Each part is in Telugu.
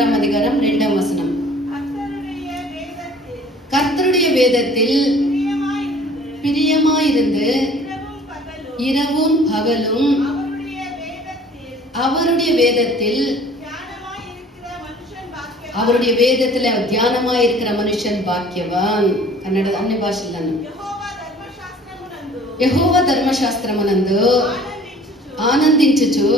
1 அதிகாரம் 2 வசனம். கர்த்தருடைய வேதத்தில் பிரியமாயிருந்து இரவும் பகலும் அவருடைய வேதத்தில் அவருடைய வேதத்தில் தியானமாயிருக்கிற மனுஷன் భాగ్యవాన్. కన్నడ అన్ని భాషలను యెహోవా ధర్మశాస్త్రమునందు ఆనందించుచు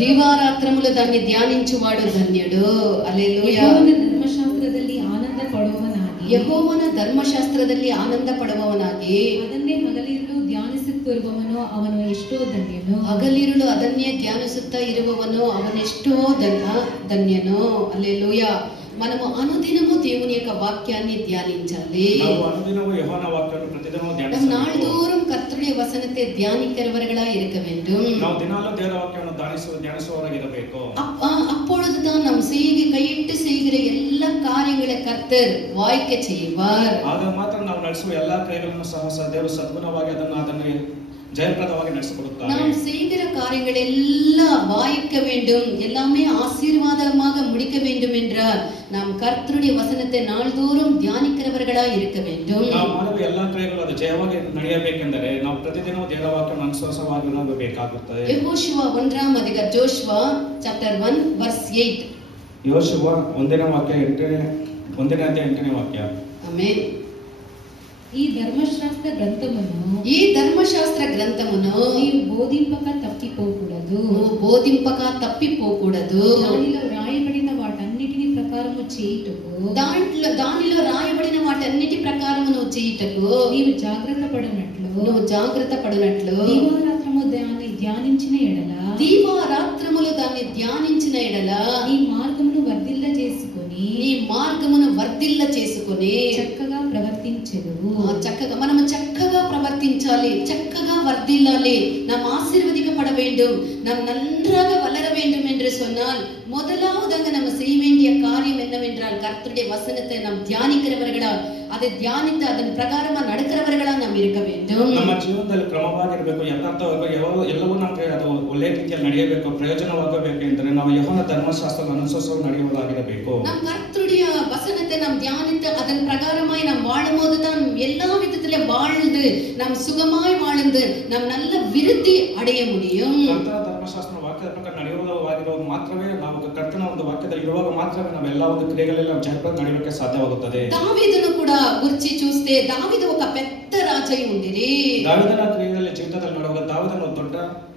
ದಿವಾರಾತ್ರములు దాన్ని ధ్యానించువాడు ధన్యుడు. హల్లెలూయా. ಧರ್ಮಶಾಸ್ತ್ರದಲ್ಲಿ ಆನಂದ ಪಡುವವನಾಗಿ ಯೆಹೋವನ ಧರ್ಮಶಾಸ್ತ್ರದಲ್ಲಿ ಆನಂದ ಪಡುವವನಾಗಿ ಅದನ್ನೇ ಹಗಲಿರುಳು ಧ್ಯಾನಿಸುತ್ತಿರುವವನು ಅವನು ಎಷ್ಟೋ ಧನ್ಯನು. ಹಗಲಿರುಳು ಅದನ್ನೇ ಧ್ಯಾನಿಸುತ್ತಾ ಇರುವವನು ಅವನೆಷ್ಟೋ ಧನ್ಯನು. హల్లెలూయా. మనము అనుదినము దేవుని యొక్క వాక్యాన్ని ధ్యానించాలి. நம் நாள்தோறும் கர்த்தருடைய வசனத்தை தியானிக்கிறவர்களாய் இருக்க வேண்டும். அப்பொழுதுதான் நாம் கையிட்டு செய்கிற எல்லா காரியங்களை கர்த்தர் வாய்க்க செய்வார். ಆಗ ಮಾತ್ರ ನಾವು ನಡೆಸುವ ಎಲ್ಲಾ ಕ್ರಿಯೆಗಳನ್ನು ಸಹ ದೇವರು ಸದ್ಗುಣವಾಗಿ ಅದನ್ನು ஜெயப்பிரதமாக நடத்தப்படுகிறார். நாம் செய்கிற காரியங்கள் எல்லாம் வாய்க்க வேண்டும், எல்லாமே ஆசீர்வாதமாக முடிக்க வேண்டும் என்றால் நாம் கர்த்தருடைய வசனத்தை நாள்தோறும் தியானிக்கிறவர்களாய் இருக்க வேண்டும். ನಾವು ಮಾಡುವ ಎಲ್ಲಾ ಕ್ರಿಯೆಗಳು ಅದು ಜಯವಾಗಿ ನಡೆಯಬೇಕೆಂದರೆ ನಾವು ಪ್ರತಿದಿನ ದೇವರ ವಾಕ್ಯವನ್ನು ಅನುಸರಿಸವಾಗಿ ನಡೆಯಬೇಕಾಗುತ್ತದೆ. ಯೆಹೋಶುವ 1 அதிகாரம் ಜೋಶುವ chapter 1 verse 8. ಯೋಶುವ 1ನೇ ವಾಕ್ಯ 1ನೇ ಅಧ್ಯಾಯ 8ನೇ ವಾಕ್ಯ. ಆಮೆನ್. ఈ ధర్మశాస్త్ర గ్రంథమును నీవు బోధింపక తప్పిపోకూడదు. దానిలో రాయబడిన వాటన్నిటిని ప్రకారము చేయుటకు దానిలో రాయబడిన వాటన్నిటి ప్రకారము నువ్వు చేయుటకు నీవు జాగ్రత్త పడునట్లు దీవారాత్రము దాన్ని ధ్యానించిన ఎడల నీ మార్గమును వర్ధిల్ల చేసుకొని చక్కగా ప్రవర్తించెదవు. మనము చక్కగా ప్రవర్తించాలి, చక్కగా వర్ధిల్లాలి, நாம் ஆசீர்வதிக்கப்பட வேண்டும், நாம் நன்றாக வளர வேண்டும் என்று சொன்னால் முதலாவதாக நம்ம செய்ய வேண்டிய காரியம் என்னவென்றால் கர்த்தருடைய வசனத்தை நாம் தியானிக்கிறவர்களா, அதை தியானித்து அதன் பிரகாரமா நடக்கிறவர்களா நாம் இருக்க வேண்டும். ನಮ್ಮ ಜೀವನದಲ್ಲಿ ಕ್ರಮವಾಗಿರಬೇಕು, ಯಥಾರ್ಥವಾಗಿ ಎಲ್ಲವೂ ನಮಗೆ ಅದು ಒಳ್ಳೆಯ ರೀತಿಯಲ್ಲಿ ನಡೆಯಬೇಕು, ಪ್ರಯೋಜನವಾಗಬೇಕು ಎಂದರೆ ನಾವು ಯೆಹೋವನ ಧರ್ಮಶಾಸ್ತ್ರವನ್ನು ಅನುಸರಿಸಿ ನಡೆಯುವುದಾಗಿರಬೇಕು. நாம் கர்த்தருடைய வசனத்தை நாம் தியானித்து அதன் பிரகாரமாய் நாம் வாழும்போது தான் எல்லா விதத்திலே வாழ்ந்து நாம் சுகமாய் வாழ்ந்து நாம் நல்ல விருத்தி அடைய முடியும். ಕರ್ತನ ಧರ್ಮಶಾಸ್ತ್ರ ವಾಕ್ಯದ ಪ್ರಕಾರ ನಡೆಯುವುದಾಗಿರುವಾಗ ಮಾತ್ರವೇ ನಾವು ಕರ್ತನ ಒಂದು ವಾಕ್ಯದಲ್ಲಿ ಇರುವಾಗ ಮಾತ್ರವೇ ನಾವು ಎಲ್ಲ ಒಂದು ಕ್ರಿಯೆಗಳಲ್ಲಿ ಜಯಪ್ರದ ನಡೆಯಲಿಕ್ಕೆ ಸಾಧ್ಯವಾಗುತ್ತದೆ. దావీదును కూడా గురించి చూస్తే దావీదు ఒక పెద్ద రాజై ఉండిరి. దావీదನ క్రియల జీవితದಲ್ಲಿ ನೋಡುವಾಗ దావీದನು ದೊಡ್ಡ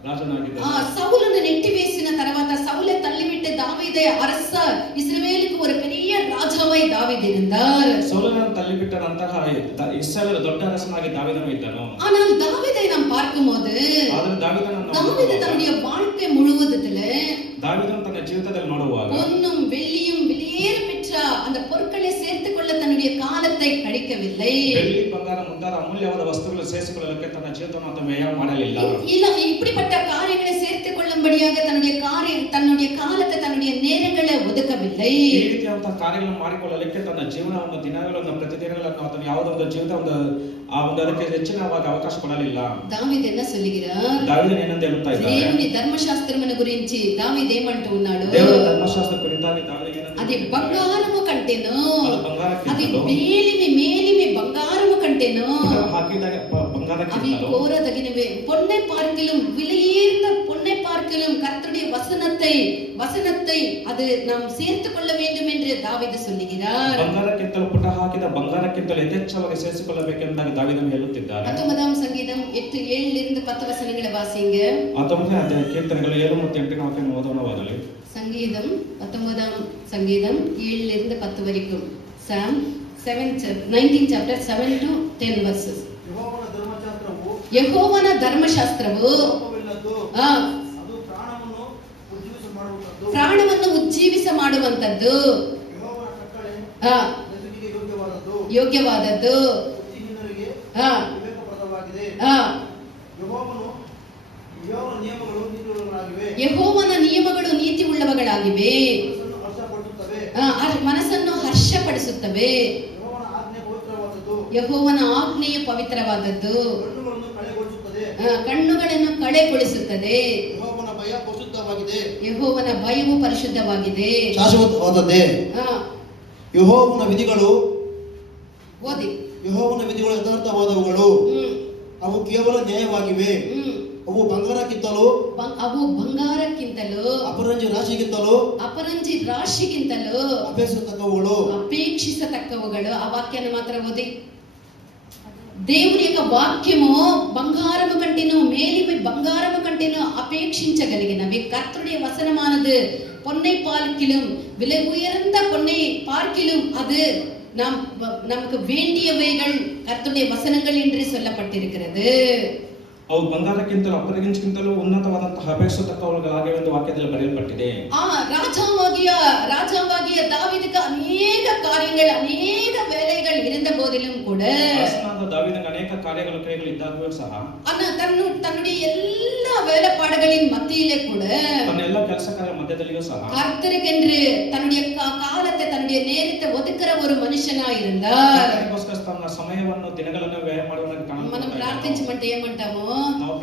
రాజನಾಗಿದ್ದ. సౌలును నెట్టివేసిన తర్వాత సౌలే తள்ளிவிட்டு தாவீதை அரச இஸ்ரவேலுக்கு ஒரு பெரிய ராஜாவாய் தாவீது இருந்தார். சவுலನನ್ನು தள்ளிவிட்ட ನಂತರ ಇಸ್ರಾಯೇಲರ ದೊಡ್ಡ ಅರಸನಾಗಿ ದಾವೀದನು ಇದ್ದನು. ஆனால் தாவீதை நாம் பார்க்கும்போது தாவீது தன்னுடைய வாழ்க்கை முழுவதிலே தாவீதன் தன்னுடைய ஜீவிತದಲ್ಲಿ ನೋಡುವಾಗ பொன்னும் வெள்ளியும் வெளியேற பெற்ற அந்த பொருட்களை சேர்த்துக் கொள்ள தன்னுடைய காலத்தை கழிக்கவில்லை. ಬೆಳ್ಳಿ ಬಂಗಾರ ಮುಂತಾದ ಅಮೂಲ್ಯವಾದ ವಸ್ತುಗಳನ್ನು ಸೇರಿಸಿಕೊಳ್ಳಲಿಕ್ಕೆ ತನ್ನ ಜೀವಿತವನ್ನು ಆತ ವ್ಯಯ ಮಾಡಲಿಲ್ಲ. ಇಲ್ಲ, இப்படிப்பட்ட காரியங்களை சேர்த்துக் கொள்ளும்படியாக தன்னுடைய காலத்தை தன்னுடைய நேரங்களை ஒதுக்கவில்லை. ಈ ರೀತಿಯಾದ ಕಾರ್ಯಗಳನ್ನು ಮಾಡಿಕೊಳ್ಳಲಿಕ್ಕೆ ತನ್ನ ಜೀವನವನ್ನು ದಿನಗಳನ್ನು ಪ್ರತಿದಿನಗಳನ್ನು ಆತ ಯಾವುದೊಂದು ಜೀವಿತ ಅದಕ್ಕೆ ಹೆಚ್ಚಿನವಾಗಿ ಅವಕಾಶ ಕೊಡಲಿಲ್ಲ. దావీదు என்ன சொல்லுகிறார்? దావీదు ಏನಂತ ಹೇಳುತ್ತಾ ಇದ್ದಾನೆ? దేవుని ధర్మశాస్త్రమును గురించి దావీదు ఏమంటూ ఉన్నాడు? ದೇವರ ಧರ್ಮಶಾಸ್ತ್ರ ಕುರಿತಾಗಿ దావీదు ಏನಂತ అది బంగారము కంటేను, అది బంగారಕ್ಕಿಂತಲೂ మేలిమి బంగారము కంటేను ಹಾಕಿದಾಗ అవి కోరదగినవే, పొన్னை பார்க்கிலும் விலையேர்ந்த பொன்னை பார்க்கிலும் கர்த்தருடைய வசனத்தை அது நாம் சேர்த்துக் கொள்ள வேண்டும் என்று தாவீது சொல்லுகிறார். ಬಂಗಾರಕ್ಕಿಂತಲೂ ಪುಟ ಹಾಕಿದ ಬಂಗಾರಕ್ಕಿಂತಲೂ ಯಥೇಚ್ಛವಾಗಿ ಸೇರಿಸಿಕೊಳ್ಳಬೇಕೆಂಬುದಾಗಿ ದಾವೀದನು ಹೇಳುತ್ತಿದ್ದಾನೆ. 19ாம் சங்கீதம் 8:7-10 ವಚನங்களை வாசிங்க. 19ನೇ ಅಧ್ಯಾಯ ಕೀರ್ತನೆಗಳು 7 ಮತ್ತು 8ನೇ ವಾಕ್ಯವನ್ನು ಓದೋಣವಾಗಲಿ. சங்கீதம் 19ாம் சங்கீதம் 7-10 வரைக்கும். Psalm 19 chapter 7 to 10 verses. ಯೆಹೋವನ ಧರ್ಮಶಾಸ್ತ್ರವು ಪ್ರಾಣವನ್ನು ಉಜ್ಜೀವಿಸ ಮಾಡುವಂತದ್ದು, ಯೋಗ್ಯವಾದದ್ದು, ಯೆಹೋವನ ನಿಯಮಗಳು ನೀತಿ ಉಳ್ಳವುಗಳಾಗಿವೆ, ಮನಸ್ಸನ್ನು ಹರ್ಷಪಡಿಸುತ್ತವೆ. ಯೆಹೋವನ ಆಜ್ಞೆಯು ಪವಿತ್ರವಾದದ್ದು, ಕಣ್ಣುಗಳನ್ನು ಕಳೆಗೊಳಿಸುತ್ತದೆ. ಪರಿಶುದ್ಧವಾಗಿದೆ, ಯೆಹೋವನ ಭಯವು ಪರಿಶುದ್ಧವಾಗಿದೆ. ಶಾಶ್ವತವಾದದ್ದೇ. ಹಾ, ಯೆಹೋವನ ವಿಧಿಗಳು ಓದಿ. ಯೆಹೋವನ ವಿಧಿಗಳು ಯಥಾರ್ಥವಾದವುಗಳು, ಹ್ಮ್ ಅವು ಕೇವಲ ನ್ಯಾಯವಾಗಿವೆ. ಹ್ಮ್ ಅವು ಬಂಗಾರಕ್ಕಿಂತಲೂ ಅವು ಬಂಗಾರಕ್ಕಿಂತಲೂ ಅಪರಂಜಿ ರಾಶಿಗಿಂತಲೂ ಅಪರಂಜಿ ರಾಶಿಗಿಂತಲೂ ಅಪೇಕ್ಷಿಸತಕ್ಕವುಗಳು. అపేక్షించతక్కవగడు. ఆ వాక్యాన్ని మాత్రం ఓది. దేవుని యొక్క వాక్యము బంగారము కంటేను మేలిమి బంగారము కంటేను అపేక్షించగలిగినవి. கர்த்தருடைய வசனமானது பொன்னை பார்க்கிலும் விலை உயர்ந்த பொன்னை பார்க்கிலும் அது நமக்கு வேண்டியவைகள் கர்த்தருடைய வசனங்கள் என்று சொல்லப்பட்டிருக்கிறது. ಅವು ಬಂಗಾರಕ್ಕಿಂತಲೂ ಅಪರಿಗಿಂತಲೂ ಉನ್ನತವಾದಂತಹ ಅಪೇಕ್ಷಿಸತಕ್ಕವುಗಳಾಗಿವೆ ಎಂದು ವಾಕ್ಯದಲ್ಲಿ ಬರೆಯಲ್ಪಟ್ಟಿದೆ. ராஜாவாகிய தாவீதுக்கு அநேக காரியங்கள் அநேக வேலைகள் இருந்த போதிலும் கூட தாவீதுக்கு அநேக காரியಗಳು ಕೈಗಳು ಇದ್ದಾಗಲೂ ಸಹ தன்னுடைய எல்லா வேலைப்பாடுகளின் மத்தியிலே கூட ತನ್ನ ಎಲ್ಲ ಕೆಲಸ ಕಾರ್ಯ ಮಧ್ಯದಲ್ಲಿಯೂ ಸಹ கர்த்தருக்கென்று தன்னுடைய காலத்தை தன்னுடைய நேரத்தை ஒதுக்குற ஒரு மனுஷனாய் இருந்தார். ತನ್ನ ಸಮಯವನ್ನು ದಿನಗಳನ್ನು ವ್ಯಯ ಮಾಡುವುದಕ್ಕೆ మనం ప్రార్థించమంటే ఏమంటాము? ನಾವು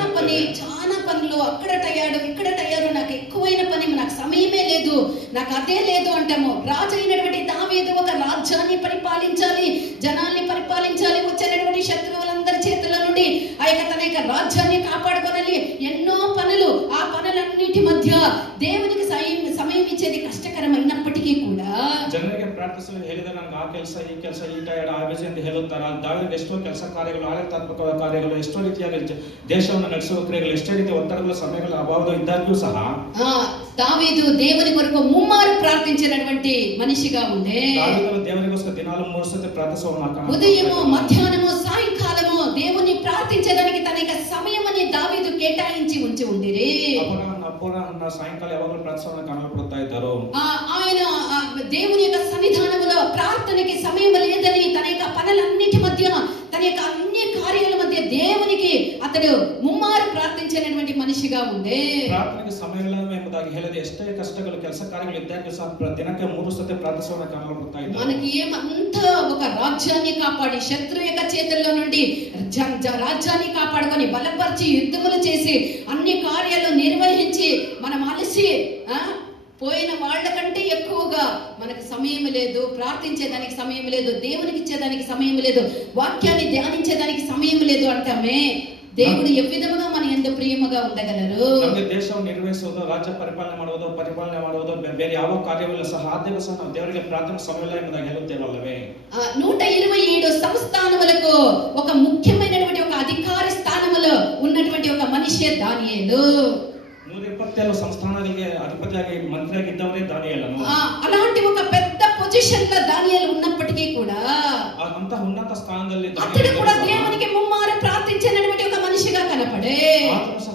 నాకు చాలా పనులు అక్కడ టయాడు ఇక్కడ టయాడు, నాకు ఎక్కువైన పని, నాకు సమయమే లేదు, నాకు అదే లేదు అంటాము. రాజు అయినటువంటి దావీదు ఒక రాజ్యాన్ని పరిపాలించాలి, జనాల్ని పరిపాలించాలి, వచ్చినటువంటి శత్రువులందరి చేతుల నుండి ఆ యొక్క తన యొక్క రాజ్యాన్ని కాపాడుకోవాలి. ఎన్నో పనులు, ఆ పనులన్నిటి మధ్య దేవునికి సమయం ఇచ్చేది కష్టకరమైనప్పటికీ కూడా ಜನರಿಗೆ ಪ್ರಾರ್ಥಿಸಲು ಹೇಳಿದರೆ ನನಗೆ ಆ ಕೆಲಸ ಈ ಕೆಲಸ ಈ ಟೈರ್ಡ್ ಆ ಬಿಸಿ ಅಂತ ಹೇಳುತ್ತಾರೆ. ದಾವೀದು ಎಷ್ಟೋ ಕೆಲಸ ಕಾರ್ಯಗಳು, ಆಡಳಿತಾತ್ಮಕ ಕಾರ್ಯಗಳು, ಎಷ್ಟೋ ರೀತಿಯಾಗಿ ದೇಶವನ್ನು ನಡೆಸುವ ಕ್ರಿಯೆಗಳು, ಎಷ್ಟೋ ರೀತಿಯ ಒತ್ತಡಗಳು, ಸಮಯಗಳ ಅಭಾವದ ಇದ್ದಾಗ್ಯೂ ಸಹ దావీదు దేవుని కొరకు ముమ్మారు ప్రార్థించినటువంటి మనిషిగా ఉండే. దావీదు దేవునికోసం దినాలు 3 సార్లు ప్రార్థించేవాడు. ఉదయము, మధ్యాహ్నము, సాయంకాలము దేవుని ప్రార్థించడానికి తన యొక్క సమయమని దావీదు కేటాయించి ఉంచి ఉండిరి. అపరాహ్న సాయంకాలం ఎవరు ప్రార్థన కనబడుతా ఇద్దరు. ఆయన దేవుని యొక్క సన్నిధానములో ప్రార్థనకి సమయం లేదని తన యొక్క పనులన్నిటి మధ్య, తన యొక్క అన్ని కార్యాల మధ్య దేవునికి అతడు ముమ్మారు ప్రార్థించినటువంటి మనిషిగా ఉండే. ಪ್ರಾರ್ಥನೆಗೆ ಸಮಯ ಇಲ್ಲ ಎಂಬುದಾಗಿ ಹೇಳಿದೆ. ಎಷ್ಟೇ ಕಷ್ಟಗಳು, ಕೆಲಸ ಕಾರ್ಯಗಳು ಇದ್ದಾಗಲೂ ಸಹ ದಿನಕ್ಕೆ 3 ಸತಿ ಪ್ರಾರ್ಥಿಸುವ ಕನಬಡುತ್ತಾ ಇದ್ದಾರೆ. మనకి ఏమంత ఒక రాజ్యాన్ని కాపాడి శత్రు యొక్క చేతుల్లో నుండి రాజ్యాన్ని కాపాడుకొని బలపరిచి యుద్ధములు చేసి అన్ని కార్యాలు నిర్వహించి మనం అలసి పోయిన వాళ్ళకంటే ఎక్కువగా మనకు సమయం లేదు, ప్రార్థించేదానికి సమయం లేదు, దేవునికి ఇచ్చేదానికి సమయం లేదు, వాక్యాన్ని ధ్యానించేదానికి సమయం లేదు అంటామే. దేవుడు ఏ విధముగా మన యందు ప్రియముగా ఉండగలరు? ನಮಗೆ ದೇಶವನ್ನು ನಿರ್ವಹಿಸುವುದು, ರಾಜ್ಯ ಪರಿಪಾಲನೆ ಮಾಡುವುದು ಬೇರೆ ಯಾವ ಕಾರ್ಯವಿಲ್ಲ ಸಹ ಆದ್ಯವ ಸಹ ನಾವು ದೇವರಿಗೆ ಪ್ರಾರ್ಥನೆ ಸಮಯವಿಲ್ಲ ಎಂಬುದಾಗಿ ಹೇಳುತ್ತೇವಲ್ಲವೇ? 127 సంస్థానములకు ఒక ముఖ్యమైనటువంటి ఒక అధికార స్థానములో ఉన్నటువంటి ఒక మనిషి దానియేలు. 127 సంస్థానాలకి అధిపతియాಗಿ మంత్రియాಗಿ ఇద్దవరే దానియేలను. అలాంటి ఒక పెద్ద పొజిషన్ లో దానియేలు ఉన్నప్పటికీ కూడా అంత ఉన్నత స్థానంದಲ್ಲಿ అతడు కూడా దేవునికి ముమ్మారు ప్రార్థించినటువంటి ఒక మనిషిగా కనపడే.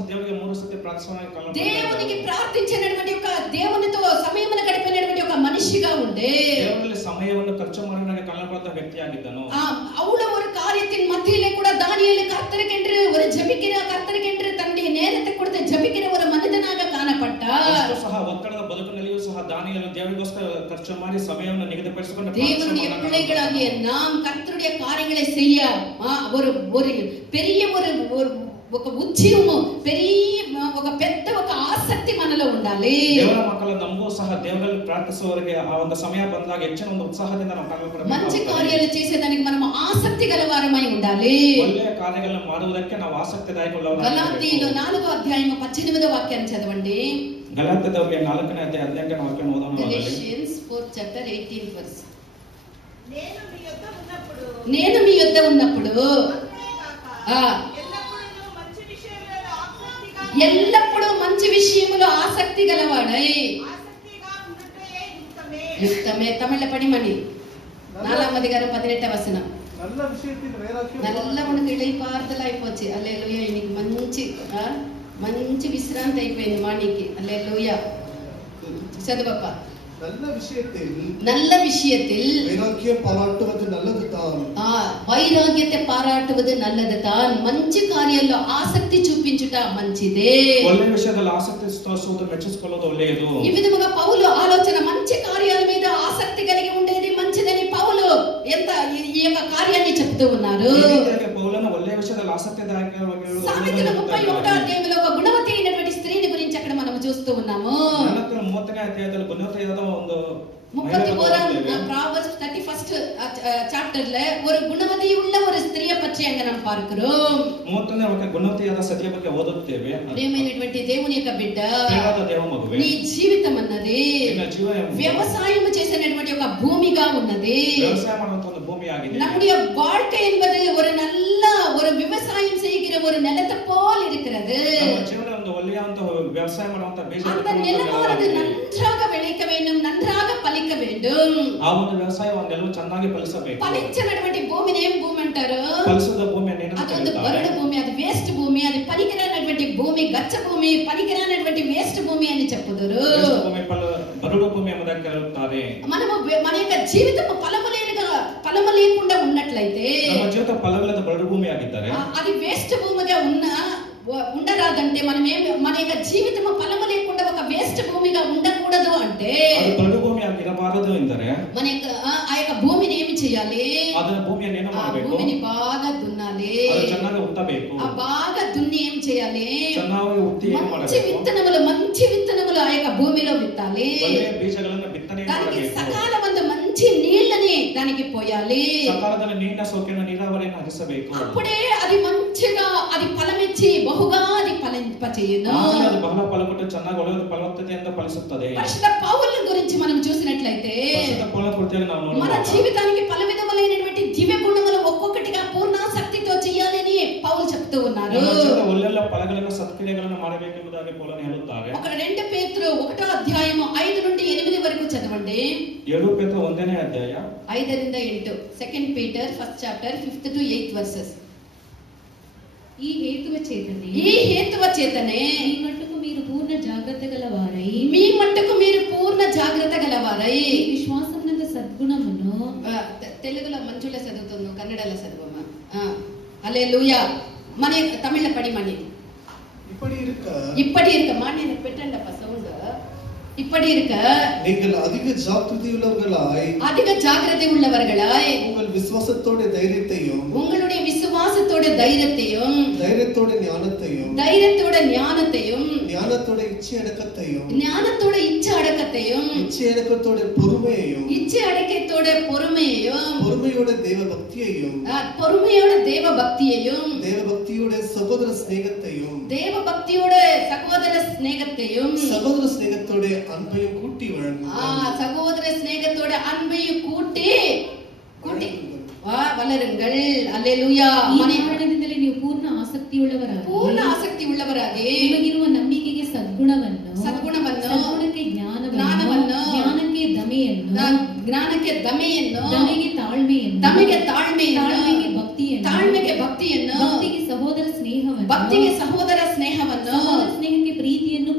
దేవునికి 3 సార్లు ప్రార్థించడానికి దేవునికి ప్రార్థించినటువంటి ఒక దేవునితో సమయమును గడిపినటువంటి ఒక మనిషిగా ఉండే. దేవునికి సమయವನ್ನು ఖర్చు ಮಾಡడానికి ಕನ್ನಡದ ವ್ಯಕ್ತಿಯಾಗಿದ್ದನು. ಅವಳ ஒரு காரியத்தின் மத்தியிலே கூட தானியேல் கர்த்தருக்கென்று ஒரு ஜெபிக்கிற, கர்த்தருக்கென்று தன்னுடைய நேரத்தை கொடுத்து ஜெபிக்கிற ஒரு மனிதனாக காணப்பட்டார். ಅಷ್ಟು ಸಹ ಒತ್ತಡದ ಬದುಕಿನಲ್ಲಿಯೂ ಸಹ ದಾನಿಯೇಲು ದೇವರಿಗೋಸ್ಕರ ಖರ್ಚು ಮಾಡಿ ಸಮಯವನ್ನು ನಿಗದಿಪಡಿಸಿಕೊಂಡು தேவனுடைய பிள்ளைகளாகிய நாம் கர்த்தருடைய காரியங்களை செய்ய ஒரு பெரிய ఒక ఉద్యమము, ఒక పెద్ద ఒక ఆసక్తి మనలో ఉండాలి. ದೇವರ ಮಕ್ಕಳ ನಮಗೂ ಸಹ ದೇವರಲ್ಲಿ ಪ್ರಾರ್ಥಿಸುವವರಿಗೆ ಆ ಒಂದು ಸಮಯ ಬಂದಾಗ ಹೆಚ್ಚಿನ ಒಂದು ಉತ್ಸಾಹದಿಂದ ನಾವು ಕಳೆದುಕೊಳ್ಳಬೇಕು. మంచి కార్యాలు చేసేదానికి మనం ఆసక్తి గలవారమై ఉండాలి. ಒಳ್ಳೆಯ ಕಾರ್ಯಗಳನ್ನು ಮಾಡುವುದಕ್ಕೆ ನಾವು ಆಸಕ್ತಿದಾಯಕರಾಗಿರಬೇಕು. గలాతీయులు 4వ అధ్యాయము 18వ వాక్యాన్ని చదవండి. ಗಲಾತ್ಯದವರಿಗೆ 4ನೇ ಅಧ್ಯಾಯ 18ನೇ ವಾಕ್ಯ ಓದೋಣ. Galatians 4 chapter 18 verse. నేను మీ యొద్ద ఉన్నప్పుడు ఎల్లప్పుడూ మంచి విషయములో ఆసక్తి గలవాడై யுத்தமே தமிழ்ல படிமணி 4ஆம் அதிகாரம் 18వ వచనం. நல்ல உனக்கு இளைப்பாறுதலாய் போச்சு. அல்லேலூயா. இன்னைக்கு మంచి విశ్రాంతి అయిపోయింది మానికి. அல்லேலூயா. చదువప్ప. நல்ல விஷயத்தில் వైరాగ్యத்தை పారాటుவது நல்லது தான். మంచి కార్యాల్లో ఆసక్తి చూపించుట మంచిదే. ಒಳ್ಳೆಯ ವಿಷಯದಲ್ಲಿ ಆಸಕ್ತಿ ತೋರಿಸುವುದು, ಮೆಚ್ಚಿಸಿಕೊಳ್ಳುವುದು ಒಳ್ಳೆಯದು. ఈ విధముగా పౌలు ఆలోచన మంచి కార్యాల మీద ఆసక్తి కలిగి ఉండేది మంచిదని పౌలు ఎంత ఈ యొక్క కార్యాన్ని చెప్తూ ఉన్నారు. పౌలను ಒಳ್ಳೆಯ విషಯದಲ್ಲಿ ಆಸಕ್ತಿದಾಯಕವಾಗಿರುವುದು. సామెతల 31వ అధ్యాయంలో ఒక గుణవతి అయినటువంటి స్త్రీని గురించి అక్కడ చూస్తూ ఉన్నాము. ನಂತರ 30ನೇ ಅಧ್ಯಾಯದಲ್ಲಿ ಗುಣೋತ್ತಯದ ಒಂದು 31 Proverbs 31st சாப்டர்ல ஒரு குணவதி உள்ள ஒரு ஸ்திரியை பற்றி அங்க நாம் பார்க்கிறோம். 31ನೇ ఒక గుణోత్తయದ ಸತಿಯ ಬಗ್ಗೆ ಓದುತ್ತೇವೆ. ప్రియమైనటువంటి దేవుని యొక్క బిడ్డ, ప్రియವಾದ ದೇವ ಮಗುವೇ, నీ జీవితం అన్నది ನಿನ್ನ ಜೀವನ వ్యవసాయం చేసేటువంటి ఒక భూమిగా ఉన్నది. ವ್ಯವಸಾಯ ಮಾಡುವಂತ ಒಂದು ಭೂಮಿ ಆಗಿದೆ. நம்முடைய வாழ்க்கை என்பது ஒரு நல்ல ஒரு விவசாயம் செய்கிற ஒரு நிலத்தை போல் இருக்கிறது. ನಮ್ಮ ಜೀವನ ಒಂದು ಒಳ್ಳೆಯ ವ್ಯವಸಾಯ ಮಾಡುವಂತ ಬೀಜ அந்த நிலமானது நன்றாக விளைக்க வேண்டும், நன்றாக பலிக்க வேண்டும். ಆ ಒಂದು ವ್ಯವಸಾಯ ಒಂದೆಲ್ಲವೂ ಚೆನ್ನಾಗಿ ಫಲಿಸಬೇಕು. పలించినటువంటి భూమిని ఏం భూమి అంటారు? ಫಲಿಸದ ಭೂಮಿಯನ್ನು ಏನಂತ అది ಒಂದು ಕರೀತಾರೆ? బరడు భూమి, అది వేస్ట్ భూమి, అది పనికిరానటువంటి భూమి, గచ్చ భూమి, పనికిరానటువంటి వేస్ట్ భూమి అని చెప్పుదురు. ವೇಸ್ಟ್ ಭೂಮಿ, ಬರಡು ಭೂಮಿ ಎಂಬುದಾಗಿ ಕರೆಯುತ್ತಾರೆ. మనము మన యొక్క జీవితం ఫలము లేకుండా ఉన్నట్లయితే, ನಮ್ಮ ಜೀವಿತ ಫಲವಿಲ್ಲದ ಬರಡು ಭೂಮಿ ಆಗಿದ್ದರೆ, అది వేస్ట్ భూమిగా ఉండరాదంటే మన యొక్క జీవితం ఫలము లేకుండా ఒక వేస్ట్ భూమిగా ఉండకూడదు అంటే, ಅದು ಬರಡು ಭೂಮಿ ಆಗಿರಬಾರದು ಎಂದರೆ మన యొక్క ఆ యొక్క భూమిని ఏమి చేయాలి? ಅದನ್ನ ಭೂಮಿಯನ್ನು ಏನು ఆ ಮಾಡಬೇಕು? భూమిని బాగా దున్నాలి. ಅದು ಚೆನ್ನಾಗಿ ಉತ್ತಬೇಕು. ఆ బాగా దున్ని ఏం చేయాలి? ಚೆನ್ನಾಗಿ ಉತ್ತಿ ಏನು మంచి ಮಾಡಬೇಕು? విత్తనములు ఆ యొక్క భూమిలో విత్తాలి. ಒಳ್ಳೆಯ ಬೀಜಗಳನ್ನು ಬಿತ್ತನೆ దానికి ಮಾಡಬೇಕು. సకాలమందు మంచి నీళ్ళని దానికి పోయాలి. ಸಕಾಲದಲ್ಲಿ ನೀರಿನ ಸೋಕಿನ ನೀರಾವರಿಯನ್ನು ಹರಿಸಬೇಕು. అప్పుడే అది మంచిగా అది ఫలమిచ్చి బహుగా అది ఫలింపచేయును. ಆಮೇಲೆ ಅದು ಬಹಳ ಫಲ ಕೊಟ್ಟು ಚೆನ್ನಾಗಿ ಒಳ್ಳೆಯ ಫಲವತ್ತತೆಯಿಂದ ಫಲಿಸುತ್ತದೆ. పరిశుద్ధ పౌలు గురించి మనం చూసినట్లయితే, ಪರಿಶುದ್ಧ ಪೌಲನ ಕೃತಿಯಲ್ಲಿ ನಾವು మన ನೋಡುವಾಗ జీవితానికి పలు విధములైనటువంటి దివ్య గుణములు ఒక్కొక్కటిగా పూర్ణాసక్తితో చేయాలని పౌలు చెప్తూ ఉన్నారు. ನಮ್ಮ ಜೀವನದ ಒಳ್ಳೆಯ ಫಲಗಳನ್ನು ಸತ್ಕ್ರಿಯೆಗಳನ್ನು ಮಾಡಬೇಕೆಂಬುದಾಗಿ ಪೌಲನು ಹೇಳುತ್ತಾರೆ. ఒక 2 పేతురు 1వ అధ్యాయము 5 నుండి 8 వరకు చదవండి. 2 ಪೇತ್ರ 1ನೇ ಅಧ್ಯಾಯ 5 నుండి 8. 2 Peter 1st chapter 5th to 8th verses. ఈ హేతువ చేతనే ఈ హేతువ చేతనే మీ మట్టుకు మీరు పూర్ణ జాగ్రత్త గలవారై మీ మట్టుకు మీరు పూర్ణ జాగ్రత్త గలవారై విశ్వాసమునంద సద్గుణమును తెలుగులో మంచులో చదువుతుంది, కన్నడలో చదువమ్మా. హల్లెలూయా. మన తమిళ படிமணி இப்படி இருக்க மாணி எனக்கு పెట్టండப்பா సౌండ్. இப்படி இருக்க நீங்கள் அதிக ஜாக்கிரதை உள்ளவர்களாய் உங்கள் விசுவாசத்தோட தைரியத்தையும் உங்களுடைய விசுவாசத்தோட தைரியத்தோட ஞானத்தையும் ஞானத்தோட இச்சை அடக்கத்தையும் இச்சை அடக்கத்தோட பொறுமையையும் பொறுமையோட தேவ பக்தியையும் தேவ பக்தியையும் சகோதர சிநேகத்தையும் சகோதர சிநேகத்தோட அன்பையும் கூட்டி வழங்குங்கள். சகோதர சிநேகத்தோட அன்பையும் கூட்டி வளருங்கள். அல்லேலூயா. ಈ ಕಾರಣದಿಂದಲೇ ನೀವು ಪೂರ್ಣ ಆಸಕ್ತಿ ಉಳ್ಳವರಾಗಿ ನಿಮಗಿರುವ ನಂಬಿಕೆಗೆ ಸದ್ಗುಣವನ್ನು ಸದ್ಗುಣಕ್ಕೆ ಜ್ಞಾನವನ್ನು ಜ್ಞಾನಕ್ಕೆ ದಮೆಯನ್ನು ದಮೆಗೆ ತಾಳ್ಮೆಯನ್ನು ತಾಳ್ಮೆಗೆ ಭಕ್ತಿಯನ್ನು ಭಕ್ತಿಗೆ ಸಹೋದರ ಸ್ನೇಹವನ್ನು ಸ್ನೇಹಕ್ಕೆ ಪ್ರೀತಿಯನ್ನು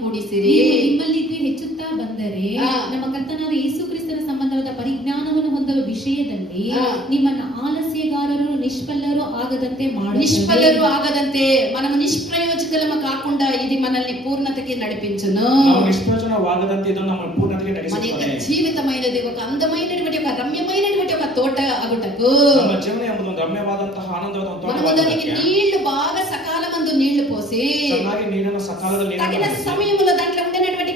ಕೂಡಿಸಿರಿ. ನಿಮ್ಮಲ್ಲಿ ಹೆಚ್ಚುತ್ತಾ ಬಂದರೆ ನಮ್ಮ ಕರ್ತನಾದ ಯೇಸು ಕ್ರಿಸ್ತನ ಸಂಬಂಧವಾದ ಪರಿಜ್ಞಾನವನ್ನು ಹೊಂದುವ ವಿಷಯದಲ್ಲಿ ನಿಮ್ಮನ್ನು ಆಲಸ್ಯಗಾರರು ನಿಷ್ಫಲರು ಆಗದಂತೆ మనము నిష్ప్రయోజకులము కాకుండా ఇది మనల్ని పూర్ణతకి నడిపించును. ನಾವು నిష్ప్రయోజనవాగదంತೆ ఇది నమ్మల్ని పూర్ణతకి నడిపిస్తుంది. మన జీవితమైనది ఒక అందమైనటువంటి ఒక రమ్యమైనటువంటి ఒక తోట అగుటకు ನಮ್ಮ ಜೀವನ ಎಂಬುದು ಒಂದು ರಮ್ಯವಾದಂತಹ ಆನಂದವಾದ ಒಂದು మనము దానికి నీళ్లు బాగా సకాలమందు నీళ్లు పోసి ಚೆನ್ನಾಗಿ ನೀರನ್ನು ಸಕಾಲದಲ್ಲಿ తగిన సమయంలో దాంట్లో ఉండేటువంటి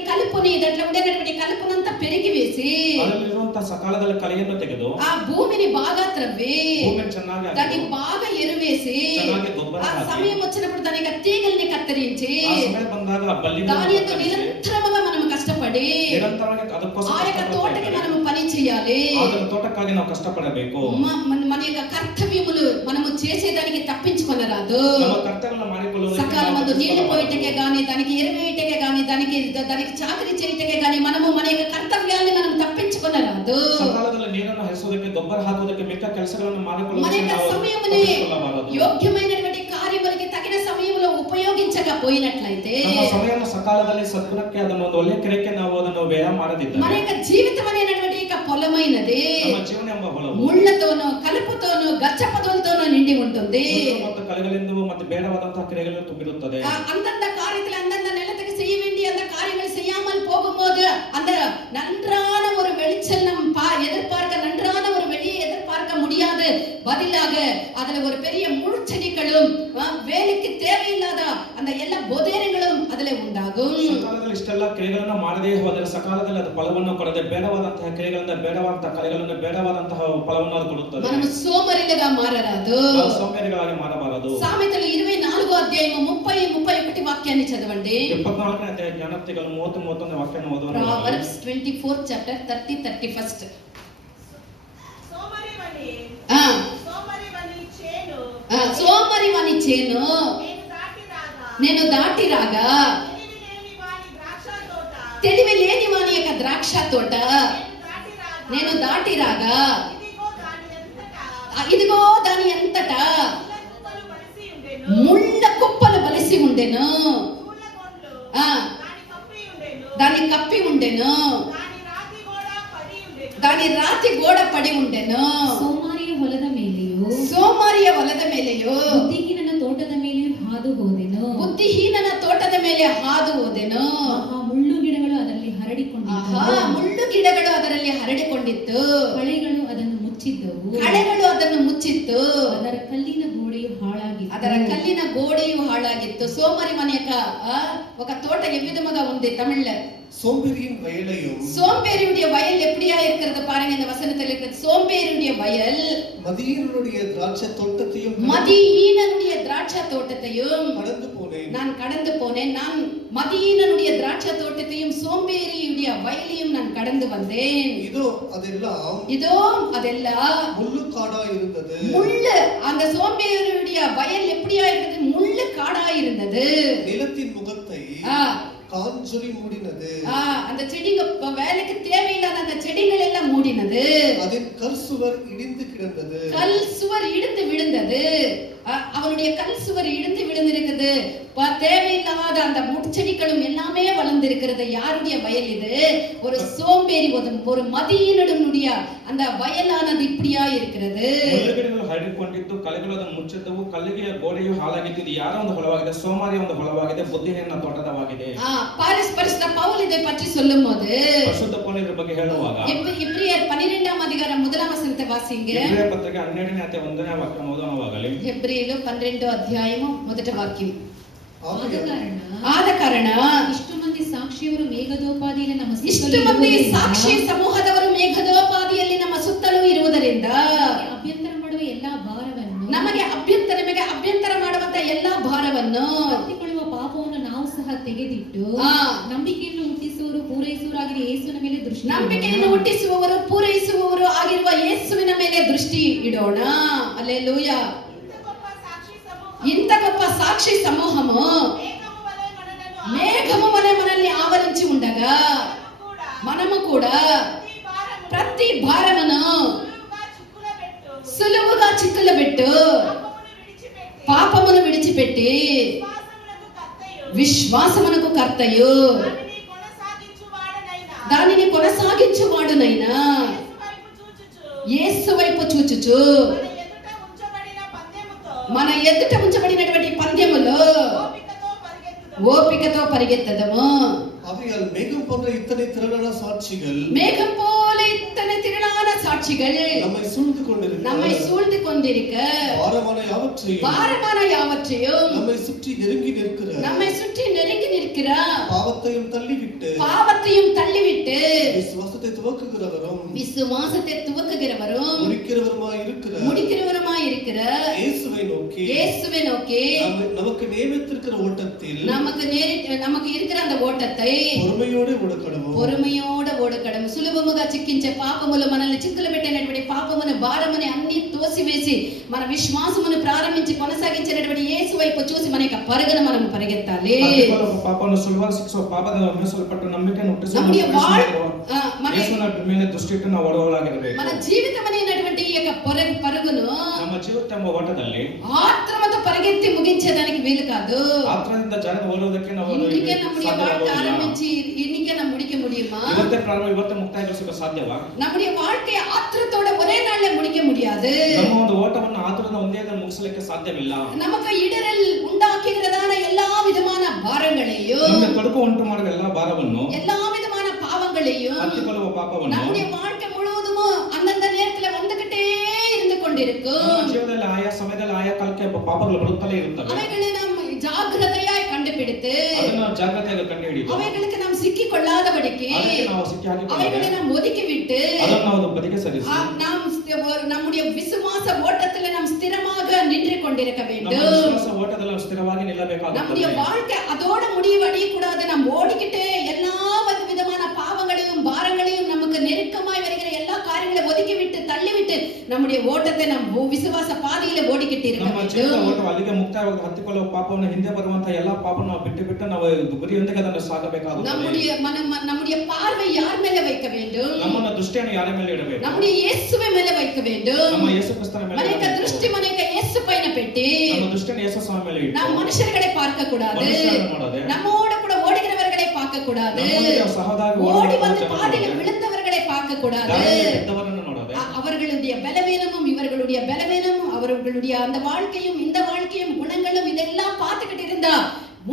కలుపునంతా పెరిగి వేసి ಅದರಲ್ಲಿರುವಂತಹ ಸಕಾಲದಲ್ಲಿ ಕಳೆಯನ್ನು ತೆಗೆದು ఆ భూమిని బాగా త్రవ్వి ಭೂಮಿಯನ್ನು ಚೆನ್ನಾಗಿ దానికి బాగా ఎరువేసి ಚೆನ್ನಾಗಿ ಗೊಬ್ಬರ ఆ ಹಾಕಿ సమయం వచ్చినప్పుడు దాని యొక్క తీగల్ని కత్తిరించి ಆ ಸಮಯ ಬಂದಾಗ దాని యొక్క నిరంతరముగా మనం కష్టపడి నిరంతరವಾಗಿ ಅದಕ್ಕೋಸ್ಕರ ఆ యొక్క తోటకి మనము పని చేయాలి. ಅದರ ತೋಟಕ್ಕಾಗಿ ನಾವು ಕಷ್ಟಪಡಬೇಕು. మన యొక్క కర్తవ్యములు మనము చేసేదానికి తప్పించుకొనరాదు. ನಮ್ಮ ಕರ್ತವ್ಯಗಳನ್ನು ಮಾಡಿಕೊಳ್ಳುವುದಕ್ಕೆ సకాలమందు నీళ్లు పోయిటకే గాని దానికి ఎరువేయటకే గాని దానికి చాకరీ చేయటకే గాని మనము మన యొక్క కర్తవ్యాన్ని మనం తప్పించుకొనరాదు. ಸಕಾಲದಲ್ಲಿ ನೀರನ್ನು ಹರಿಸುವುದಕ್ಕೆ ಗೊಬ್ಬರ ಹಾಕುವುದಕ್ಕೆ ಮಿಕ್ಕ ಕೆಲಸಗಳನ್ನು మన ಮಾಡಿಕೊಳ್ಳುವುದಕ್ಕೆ యొక్క ನಾವು సమయముని ತಪ್ಪಿಸಿಕೊಳ್ಳಬಾರದು. యోగ్యమైనటువంటి కార్యములకి తగిన సమయంలో ఉపయోగించకపోయినట్లయితే ನಮ್ಮ ಸಮಯವನ್ನು ಸಕಾಲದಲ್ಲಿ ಸದ್ಗುಣಕ್ಕೆ ಅದನ್ನು ಒಂದು ಒಳ್ಳೆಯ ಕ್ರಿಯೆಗೆ ನಾವು ಅದನ್ನು ವ್ಯಯ ಮಾಡದಿದ್ದರೆ మన యొక్క జీవితం అనేటువంటి ఒక పొలమైనది ನಮ್ಮ ಜೀವನ ಎಂಬ ಹೊಲವು ముళ్ళతోనూ కలుపుతోనూ గచ్చపదలతోనూ నిండి ఉంటుంది. ಮತ್ತು ಕಲೆಗಳಿಂದ ಮತ್ತು ಬೇಡವಾದಂತಹ ಕ್ರಿಯೆಗಳು ತುಂಬಿರುತ್ತದೆ. அந்தந்த காரியத்துல அந்தந்த நிலத்துக்கு செய்ய வேண்டிய அந்த காரியங்கள் செய்யாமல் போகும்போது அந்த நன்றான ஒரு வெளிச்சல் நம் நன்றான ஒரு வெளியை எதிர்பார்க்க முடியாது. பதிலாக அதுல ஒரு பெரிய முள் செடிகளும் வேலைக்கு தேவையில்லாத அந்த அந்த எல்லா போதನೆகளும் அதிலே உண்டாகும். ಸಕಾಲದಲ್ಲಿ ಇಷ್ಟೆಲ್ಲ ಕ್ರಿಯೆಗಳನ್ನು ಮಾಡದೇ ಹೋದರೆ ಸಕಾಲದಲ್ಲಿ ಅದು ಫಲವನ್ನು ಕೊಡದೆ ಬೇಡವಾದಂತಹ ಕ್ರಿಯೆಗಳಿಂದ ಬೇಡವಾದಂತಹ ಕಾರ್ಯಗಳಿಂದ ಬೇಡವಾದಂತಹ ಫಲವನ್ನು ಅದು ಕೊಡುತ್ತದೆ. మనము సోమరిలుగా మారరాదు. ನಾವು ಸೋಂಬೇರಿಗಳಾಗಿ ಮಾಡಬಾರದು. సామెతలు 24వ అధ్యాయము 30 31 వాక్యాన్ని చదవండి. 24ನೇ ಅಧ್ಯಾಯ ಜ್ಞಾನೋಕ್ತಿಗಳು 30 31ನೇ ವಾಕ್ಯವನ್ನು ಓದೋಣ. Proverbs 24th chapter 30 31st. సోమరివాని చేను నేను దాటి రాగా తెలివి లేని వాని యొక్క ద్రాక్ష తోట నేను దాటి రాగా ఇదిగో దాని అంతటా ముళ్ళ కుప్పలు బలిసి ఉండెను, దాని కప్పి ఉండెను, దాని రాతి గోడ పడి ఉండెను. ಸೋಮಾರಿಯ ಹೊಲದ ಮೇಲೆಯೂ ಸೋಮಾರಿಯ ಹೊಲದ ಮೇಲೆಯೋ ಬುದ್ಧಿಹೀನನ ತೋಟದ ಮೇಲೆಯೂ ಹಾದು ಹೋದೆನು. ಬುದ್ಧಿಹೀನನ ತೋಟದ ಮೇಲೆ ಹಾದು ಹೋದೆನು. ಆ ಮುಳ್ಳು ಗಿಡಗಳು ಅದರಲ್ಲಿ ಹರಡಿಕೊಂಡಿದ್ದವು. ಮುಳ್ಳು ಗಿಡಗಳು ಅದರಲ್ಲಿ ಹರಡಿಕೊಂಡಿತ್ತು, ಕಳೆಗಳು ಅದನ್ನು ಮುಚ್ಚಿದ್ದವು. ಕಳೆಗಳು ಅದನ್ನು ಮುಚ್ಚಿತ್ತು, ಅದರ ಕಲ್ಲಿನ ಗೋಡೆಯು ಹಾಳಾಗಿತ್ತು. ಅದರ ಕಲ್ಲಿನ ಗೋಡೆಯು ಹಾಳಾಗಿತ್ತು. సోమరి మన యొక్క ఒక తోట எவ்விதமாக ఉంది தமிழ்ல சோம்பேறியின் வயலையும். சோம்பேறியுடைய வயல் எப்படியா இருக்கிறது பாருங்க, இந்த வசனத்துல இருக்கிறது. சோம்பேறியுடைய வயல் மதியீனனுடைய திராட்சை தோட்டத்தையும் மதியீனனுடைய திராட்சை தோட்டத்தையும் கடந்து போனேன். நான் கடந்து போனேன். நான் மதியீனனுடைய திராட்சை தோட்டத்தையும் சோம்பேறியுடைய வயலையும் நான் கடந்து வந்தேன். இதோ அதெல்லாம் முள்ளு காடா இருந்தது. முள்ளு, அந்த சோம்பேறியுடைய வயல் எப்படியா இருந்தது? முள்ளு காடா இருந்தது. நிலத்தின் முகத்தை காஞ்சொரி மூடினது. அந்த செடிங்க வேலைக்கு தேவையில்லாத அந்த செடிகள் எல்லாம் மூடினது. அதன் கல் சுவர் இடிந்து கிடந்தது. கல் சுவர் இடிந்து விழுந்தது. அவனுடைய கல் சுவர் இடிந்து விழுந்திருக்குது. தேவையில்லாத அந்த முட்செடிகளும் எல்லாமே வளர்ந்திருக்கிறது. யாருடைய வயல் இது? ஒரு சோம்பேறி, ஒரு மதியீனனுடைய அந்த வயலானது இப்படியா இருக்கிறது. ಮುಳ್ಳುಗಿಡಗಳು ಹರಡಿಕೊಂಡಿದ್ದು, ಕಳೆಗಳು ಅದನ್ನು ಮುಚ್ಚಿದ್ದವು, ಕಲ್ಲಿಗೆಯ ಗೋಡೆಯು ಹಾಳಾಗಿತ್ತು. ಇದು ಯಾರ ಒಂದು ಹೊಲವಾಗಿದೆ? ಸೋಮಾರಿಯ ಒಂದು ಹೊಲವಾಗಿದೆ, ಬುದ್ಧಿಹೀನನ ತೋಟದವಾಗಿದೆ. பரிசுத்த பவுல் இதை பற்றி சொல்லும்போது, ಪರಿಶುದ್ಧ ಪೌಲನು ಇದರ ಬಗ್ಗೆ ಹೇಳುವಾಗ எபிரியர் 12ஆம் அதிகாரம் 1ஆம் வசனத்தை வாசிங்க. ಎಬ್ರಿಯ ಪತ್ರಿಕೆ 12ನೇ ಅಧ್ಯಾಯ 1ನೇ ವಾಕ್ಯವನ್ನು ಓದೋಣವಾಗಲಿ. ఎబ్రీయులు 12వ అధ్యాయము 1వ వాక్యం. ಆದ ಕಾರಣ ಇಷ್ಟು ಮಂದಿ ಸಾಕ್ಷಿಯವರು ಮೇಘದೋಪಾದಿಯಲ್ಲಿ ನಮ್ಮ ಇಷ್ಟು ಮಂದಿ ಸಾಕ್ಷಿ ಸಮೂಹದವರು ಮೇಘದೋಪಾದಿಯಲ್ಲಿ ನಮ್ಮ ಸುತ್ತಲೂ ಇರುವುದರಿಂದ ಅಭ್ಯಂತರ ಮಾಡುವ ಎಲ್ಲಾ ಭಾರವನ್ನು ನಮಗೆ ಅಭ್ಯಂತರ ಮಾಡುವಂತ ಎಲ್ಲಾ ಭಾರವನ್ನು ಹತ್ತಿಕೊಳ್ಳುವ ಪಾಪವನ್ನು ನಾವು ಸಹ ತೆಗೆದಿಟ್ಟು ನಂಬಿಕೆಯನ್ನು ಹುಟ್ಟಿಸುವವರು ಪೂರೈಸುವವರಾಗಿರುವ ಯೇಸುವಿನ ಮೇಲೆ ದೃಷ್ಟಿ ನಂಬಿಕೆಯನ್ನು ಹುಟ್ಟಿಸುವವರು ಪೂರೈಸುವವರು ಆಗಿರುವ ಯೇಸುವಿನ ಮೇಲೆ ದೃಷ್ಟಿ ಇಡೋಣ. ಹಲ್ಲೆಲೂಯಾ. ఇంత గొప్ప సాక్షి సమూహము మేఘము వలె మనల్ని ఆవరించి ఉండగా మనము కూడా ప్రతి భారమును సులువుగా చిక్కులబెట్టు పాపమును విడిచిపెట్టి విశ్వాసమునకు కర్తయు దానిని కొనసాగించువాడునైనా యేసు వైపు చూచుచు మన ఎదుట ఉంచబడినటువంటి పందెములో ఓపికతో పరిగెత్తదము. ஆகையால் மேகம் போன்ற இத்தனை திரளான சாட்சிகள் நம்மை சூழ்ந்து கொண்டிருக்க பாரமான யாவற்றையும் நம்மை சுற்றி நெருங்கி நிற்கிற பாவத்தையும் தள்ளிவிட்டு விசுவாசத்தை துவக்குகிறவரும் முடிக்கிறவருமாய் இருக்கிற இயேசுவை நோக்கி நமக்கு நியமித்திருக்கிற ஓட்டத்தில் நமக்கு இருக்கிற அந்த ஓட்டத்தை పొరమయోడ ఓడకడము సులభముగా చిక్కించే పాపములు మనల్ని చిక్కులు పెట్టినటువంటి పాపమును భారముని అన్ని తోసివేసి మన విశ్వాసమును ప్రారంభించి కొనసాగించినటువంటి యేసు వైపు చూసి మన యొక్క పరుగును మనం పరిగెత్తాలి. ಪಾಪವನ್ನು ಸುಲಭ ಶಿಕ್ಷಿಸುವ ಪಾಪದ ಅನುಸರಿಸಲ್ಪಟ್ಟು ನಂಬಿಕೆಯನ್ನು ಹುಟ್ಟಿಸುವ ಯೇಸುವಿನ ಮೇಲೆ ದೃಷ್ಟಿಟ್ಟು ನಾವು ಓಡುವವರಾಗಿರಬೇಕು. మన జీవితం అనేటువంటి ఈ యొక్క పరుగును ನಮ್ಮ ಜೀವಿತ ಎಂಬ ಓಟದಲ್ಲಿ ఆత్మతో పరిగెత్తి ముగించేదానికి వీలు కాదు. ಆತ್ಮದಿಂದ ಜಾರಿ ಓಡುವುದಕ್ಕೆ ನಾವು இன்னைக்கே நம்முடைய வாழ்க்கை ஆரம்பிச்சு இன்னைக்கே நம்ம முடிக்க முடியுமா? ಇವತ್ತೇ ಪ್ರಾರಂಭ ಇವತ್ತೇ ಮುಕ್ತಾಯಗೊಳಿಸಲು ಸಾಧ್ಯವಾ? நம்முடைய வாழ்க்கையை ஆத்திரத்தோட ஒரே நாள்ல முடிக்க முடியாது. ನಮ್ಮ ಒಂದು ಓಟವನ್ನು ಆತುರದಿಂದ ಒಂದೇ ದಿನ ಮುಗಿಸಲಿಕ್ಕೆ ಸಾಧ್ಯವಿಲ್ಲ. நமக்கு இடரல் உண்டாக்குகிறதான எல்லா விதமான பாரங்களையும் ನಮಗೆ ತೊಡಕು ಉಂಟು ಮಾಡುವ ಎಲ್ಲಾ ಭಾರವನ್ನು எல்லா விதமான பாவங்களையும் ಹತ್ತಿಕೊಳ್ಳುವ ಪಾಪವನ್ನು நம்முடைய வாழ்க்கை முழுவதும் அந்தந்த நேரத்துல வந்துகிட்டே இருந்து கொண்டிருக்கும். ನಮ್ಮ ಜೀವನದಲ್ಲಿ ಆಯಾ ಸಮಯದಲ್ಲಿ ಆಯಾ ಕಾಲಕ್ಕೆ ಪಾಪಗಳು ಬರುತ್ತಲೇ ಇರುತ್ತವೆ. ಅವುಗಳನ್ನ ನಾವು ಜಾಗೃತೆಯಾಗಿ பிடித்து ಅದನ್ನ ನಾವು ಜಾಗ್ರತೆಯಾಗಿ ಕಂಡು ಹಿಡಿದು அவைகளுக்கு நாம் சிக்கிக் கொள்ளாதபடிக்கு ಅದಕ್ಕೆ ನಾವು ಸಿಕ್ಕಿ ಹಾಕಿಕೊಂಡರೆ அவைகளை நாம் ஒதுக்கி விட்டு ಅದನ್ನು ನಾವು ಬದಿಗೆ ಸರಿಸಿ நாம் நம்முடைய விசுவாச ஓட்டத்தில் நாம் ஸ்திரமாக நின்று கொண்டிருக்க ನಮ್ಮ வேண்டும். ವಿಶ್ವಾಸ ಓಟದಲ್ಲಿ ನಾವು ಸ್ಥಿರವಾಗಿ ನಿಲ್ಲಬೇಕಾಗುತ್ತದೆ. நம்முடைய வாழ்க்கை அதோட முடிவடைய கூடாது. நாம் ஓடிக்கிட்டே எல்லா விதமான பாவங்களையும் பாரங்களையும் நமக்கு நெருக்கமாய் வருகிற எல்லா காரியங்களையும் ஒதுக்கி விட்டு தள்ளிவிட்டு நம்முடைய ஓட்டத்தை நாம் விசுவாಸ பாதையில ஓடிக்கிட்டு இருக்க ನಮ್ಮ ಜೀವಿತ வேண்டும். ಓಟ ಅಲ್ಲಿಗೆ ಮುಕ್ತಾಯವಾಗಿ ಹತ್ತಿಕೊಳ್ಳುವ ಪಾಪವನ್ನು ಹಿಂದೆ ಬರುವಂತಹ ಎಲ್ಲಾ ಪಾಪವನ್ನು ನಾವು ಬಿಟ್ಟು ನಾವು ಗುರಿಯೊಂದಿಗೆ ಅದನ್ನು ಸಾಗಬೇಕಾಗುತ್ತದೆ. நம்முடைய பார்வை யார் மேல வைக்க வேண்டும்? ನಮ್ಮನ್ನ ದೃಷ್ಟಿಯನ್ನು ಯಾರ ಮೇಲೆ ಇಡಬೇಕು? நம்முடைய இயேசுவை மேல வைக்க வேண்டும். ನಮ್ಮ ಯೇಸು ಕ್ರಿಸ್ತನ ಮೇಲೆ మనక దృష్టి మనక యేసు పైన పెట్టి ನಮ್ಮ ದೃಷ್ಟಿಯನ್ನು ಯೇಸು ಸ್ವಾಮಿ ಮೇಲೆ ಇಟ್ಟು நாம் மனுஷர்களை பார்க்க கூடாது. ಮನುಷ್ಯರನ್ನು ನೋಡದೆ நம்மோட கூட ஓடுகிறவர்களை பார்க்க கூடாது. ನಮ್ಮೊಂದಿಗೆ ಸಹವಾಗಿ ஓடி வந்து ಓಡುವ பாதையில் விழுந்தவர்களை பார்க்க கூடாது. ದಾರಿಯಲ್ಲಿ ಬಿದ್ದವರನ್ನು ನೋಡದೆ அவர்களுடைய பலவீனமும் இவர்களுடைய பலவீனமும் அவர்களுடைய அந்த வாழ்க்கையும் இந்த வாழ்க்கையும் குணங்களும் இதெல்லாம் பார்த்துக்கிட்டு இருந்தா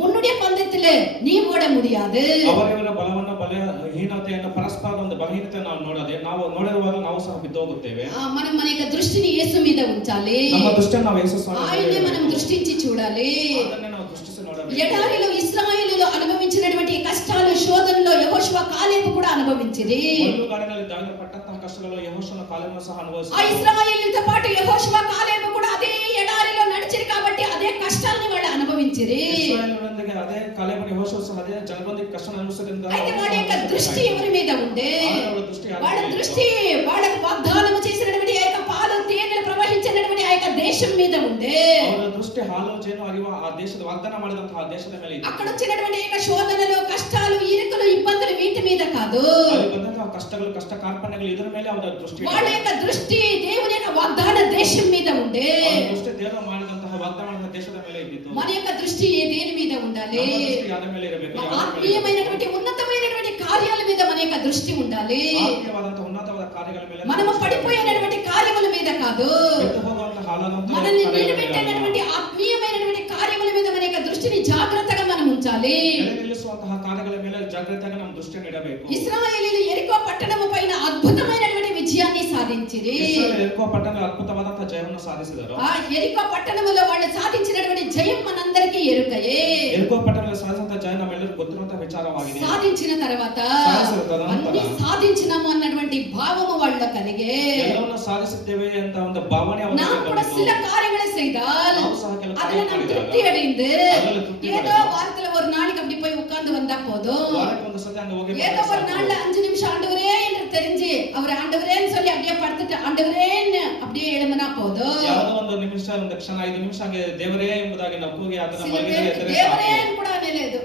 உன்னுடைய பந்தத்துல நீ ஓட முடியாது. ಅವರಿವರ ಬಲವನ್ನು ಬಲಹೀನತೆಯನ್ನು ಪರಸ್ಪರ ಒಂದು ಬಲಹೀನತೆಯನ್ನು ನಾವು ನೋಡದೆ ನಾವು ನೋಡಿರುವಾಗ ನಾವು ಸಹ ಬಿದ್ದೋಗುತ್ತೇವೆ. మనం మన యొక్క దృష్టిని యేసు మీద ఉంచాలి. ನಮ್ಮ ದೃಷ್ಟಿಯನ್ನು ನಾವು ಯೇಸು ಸ್ವಾಮಿ ఆయనే మనం దృష్టించి చూడాలి. ಅದನ್ನೇ ನಾವು ದೃಷ್ಟಿಸಿ ನೋಡಬೇಕು. ఎడారిలో ఇశ్రాయేలీయులు అనుభవించినటువంటి కష్టాలు శోధనలో యెహోషువ కాలేబు కూడా అనుభవించిరి. ಮುಳ್ಳುಗಾಡಿನಲ್ಲಿ ದಾವಿದ ಪಟ್ಟಂತಹ ಕಷ್ಟಗಳು ಯೆಹೋಶುವನ ಕಾಲವನ್ನು ಸಹ ఆ ಅನುಭವಿಸಿದರು. ఇశ్రాయేలీయులతో పాటు యెహోషువ కాలేబు కూడా అదే ఎడారిలో నడిచిరి కాబట్టి అదే కష్టాన్ని వాళ్ళు అనుభవించిరి. ಇಸ್ರಾಯೇಲರೊಂದಿಗೆ ಅದೇ ಕಾಲೇಬನ ಯೆಹೋಶುವ ಸಹ ಅದೇ ಜನರೊಂದಿಗೆ ಕಷ್ಟ ಅನುಭವಿಸಿದ್ದರಿಂದ అయితే వాడి యొక్క దృష్టి ఎవరి మీద ఉండే? ಅವರ ದೃಷ್ಟಿ ಯಾರ వాళ్ళ ಮೇಲೆ ಇತ್ತು? దృష్టి వాళ్ళకు వాగ్దానం చేసినటువంటి ఆ యొక్క పాలు తేనెలు ప్రవహించినటువంటి ఆ యొక్క దేశం మీద ఉండే. ಅವರ ದೃಷ್ಟಿ ಹಾಲು ಜೇನು ಹರಿಯುವ ಆ ದೇಶದ ವಾಗ್ದಾನ ಮಾಡಿದಂತಹ ಆ ದೇಶದ ಮೇಲೆ ಇತ್ತು. అక్కడ వచ్చినటువంటి ఆ యొక్క శోధనలు కష్టాలు ఇరుకులు ఇబ్బందులు వీటి మీద కాదు. ಅಲ್ಲಿ ಬಂದಂತಹ ಕಷ್ಟಗಳು ಕಷ್ಟ ಕಾರ್ಪಣ್ಯಗಳು ಇದರ ಮೇಲೆ ಅವರ ದೃಷ್ಟಿ వాళ్ళ యొక్క దృష్టి దేవుని యొక్క వాగ్దాన దేశం మీద ఉండే. ಅವರ ದೃಷ್ಟಿ ದೇವರು ಮಾಡಿದಂತಹ ವಾಗ್ದಾನ ಮಾಡಿದ ದೇಶದ ಮೇಲೆ ಇದ್ದಿತ್ತು. మన యొక్క దృష్టి దేని మీద ఉండాలి? ನಮ್ಮ ದೃಷ್ಟಿ ಯಾರ ಮೇಲೆ ಇರಬೇಕು? ಯಾರ ಮೇಲೆ ಇರಬೇಕು? ఆత్మీయమైనటువంటి ఉన్నతమైనటువంటి కార్యాల మీద మన యొక్క దృష్టి ఉండాలి. ಆತ್ಮೀಯವಾದಂತಹ ಉನ್ನತವಾದ ಕಾರ್ಯಗಳ ಮೇಲೆ మనము పడిపోయినటువంటి కార్యముల మీద కాదు. ಕೆಟ್ಟು ಹೋಗುವಂತಹ ಹಾಳಾಗುವಂತಹ మనల్ని ಕಾರ್ಯಗಳ ಮೇಲೆ నిలబెట్టినటువంటి ఆత్మీయమైనటువంటి కార్యముల మీద మన యొక్క దృష్టిని జాగ్రత్తగా మనం ఉంచాలి. ನಿಲ್ಲಿಸುವಂತಹ ಕಾರ್ಯಗಳ ಮೇಲೆ ಜಾಗೃತಿಯಾಗಿ ನಮ್ಮ ದೃಷ್ಟಿಯನ್ನು ಇಡಬೇಕು. ఇశ్రాయేలీయులు యెరికో పట్టణము పైన అద్భుతమైనటువంటి విజయాన్ని సాధించిరి. ಇಸ್ರಾಯೇಲ್ ಯೆರಿಕೋ ಪಟ್ಟಣ ಅದ್ಭುತವಾದಂತಹ ಜಯವನ್ನು ಸಾಧಿಸಿದರು. ఆ యెరికో పట్టణములో వాళ్ళు సాధించినటువంటి జయం మనందరికీ ఎరుకయే. ಯೆರಿಕೋ ಪಟ್ಟಣದಲ್ಲಿ ಸಾಧಿಸಿದಂತಹ ಜಯ ನಮ್ಮೆಲ್ಲರಿಗೂ ಗೊತ್ತಿರುವಂತಹ ವಿಚಾರವಾಗಿದೆ. సాధించిన తర్వాత సాధించిన తర్వాత అన్ని సాధించినాము అన్నటువంటి భావము వాళ్ళ కలిగే. ಎಲ್ಲವನ್ನೂ ಸಾಧಿಸುತ್ತೇವೆ ಅಂತ ಒಂದು ಭಾವನೆ ಅವರಿಗೆ நாம் கூட ಬಂತು. சில காரியங்களை செய்தால் ನಾವು ಸಹ ಕೆಲವು அதுல நாம் ಕಾರ್ಯ திருப்தி அடைந்து அதுல திருப்தி ஏதோ அடைந்து வாரத்துல ஒரு நாளைக்கு அப்படி போய் உட்கார்ந்து வந்தா போதும். ವಾರಕ್ಕೆ ಒಂದು ಸತಿ ಹಂಗೆ ಹೋಗಿ ஏதோ ஒரு நாள்ல 5 நிமிஷம் ஆண்டவரே என்று தெரிஞ்சு அவர் ஆண்டவரேன்னு சொல்லி அப்படியே படுத்துட்டு ஆண்டவரேன்னு அப்படியே எழும்பினா போதும். ಯಾವುದೋ ಒಂದು ನಿಮಿಷ ಒಂದು ಕ್ಷಣ 5 ನಿಮಿಷ ಹಂಗೆ ದೇವರೇ ಎಂಬುದಾಗಿ ನಾವು ಕೂಗಿ ಅದನ್ನ சில ಮಲಗಿದರೆ பேருக்கு ಎದ್ದರೆ దేవరే ಸಾಕು. అని కూడా అనలేదు.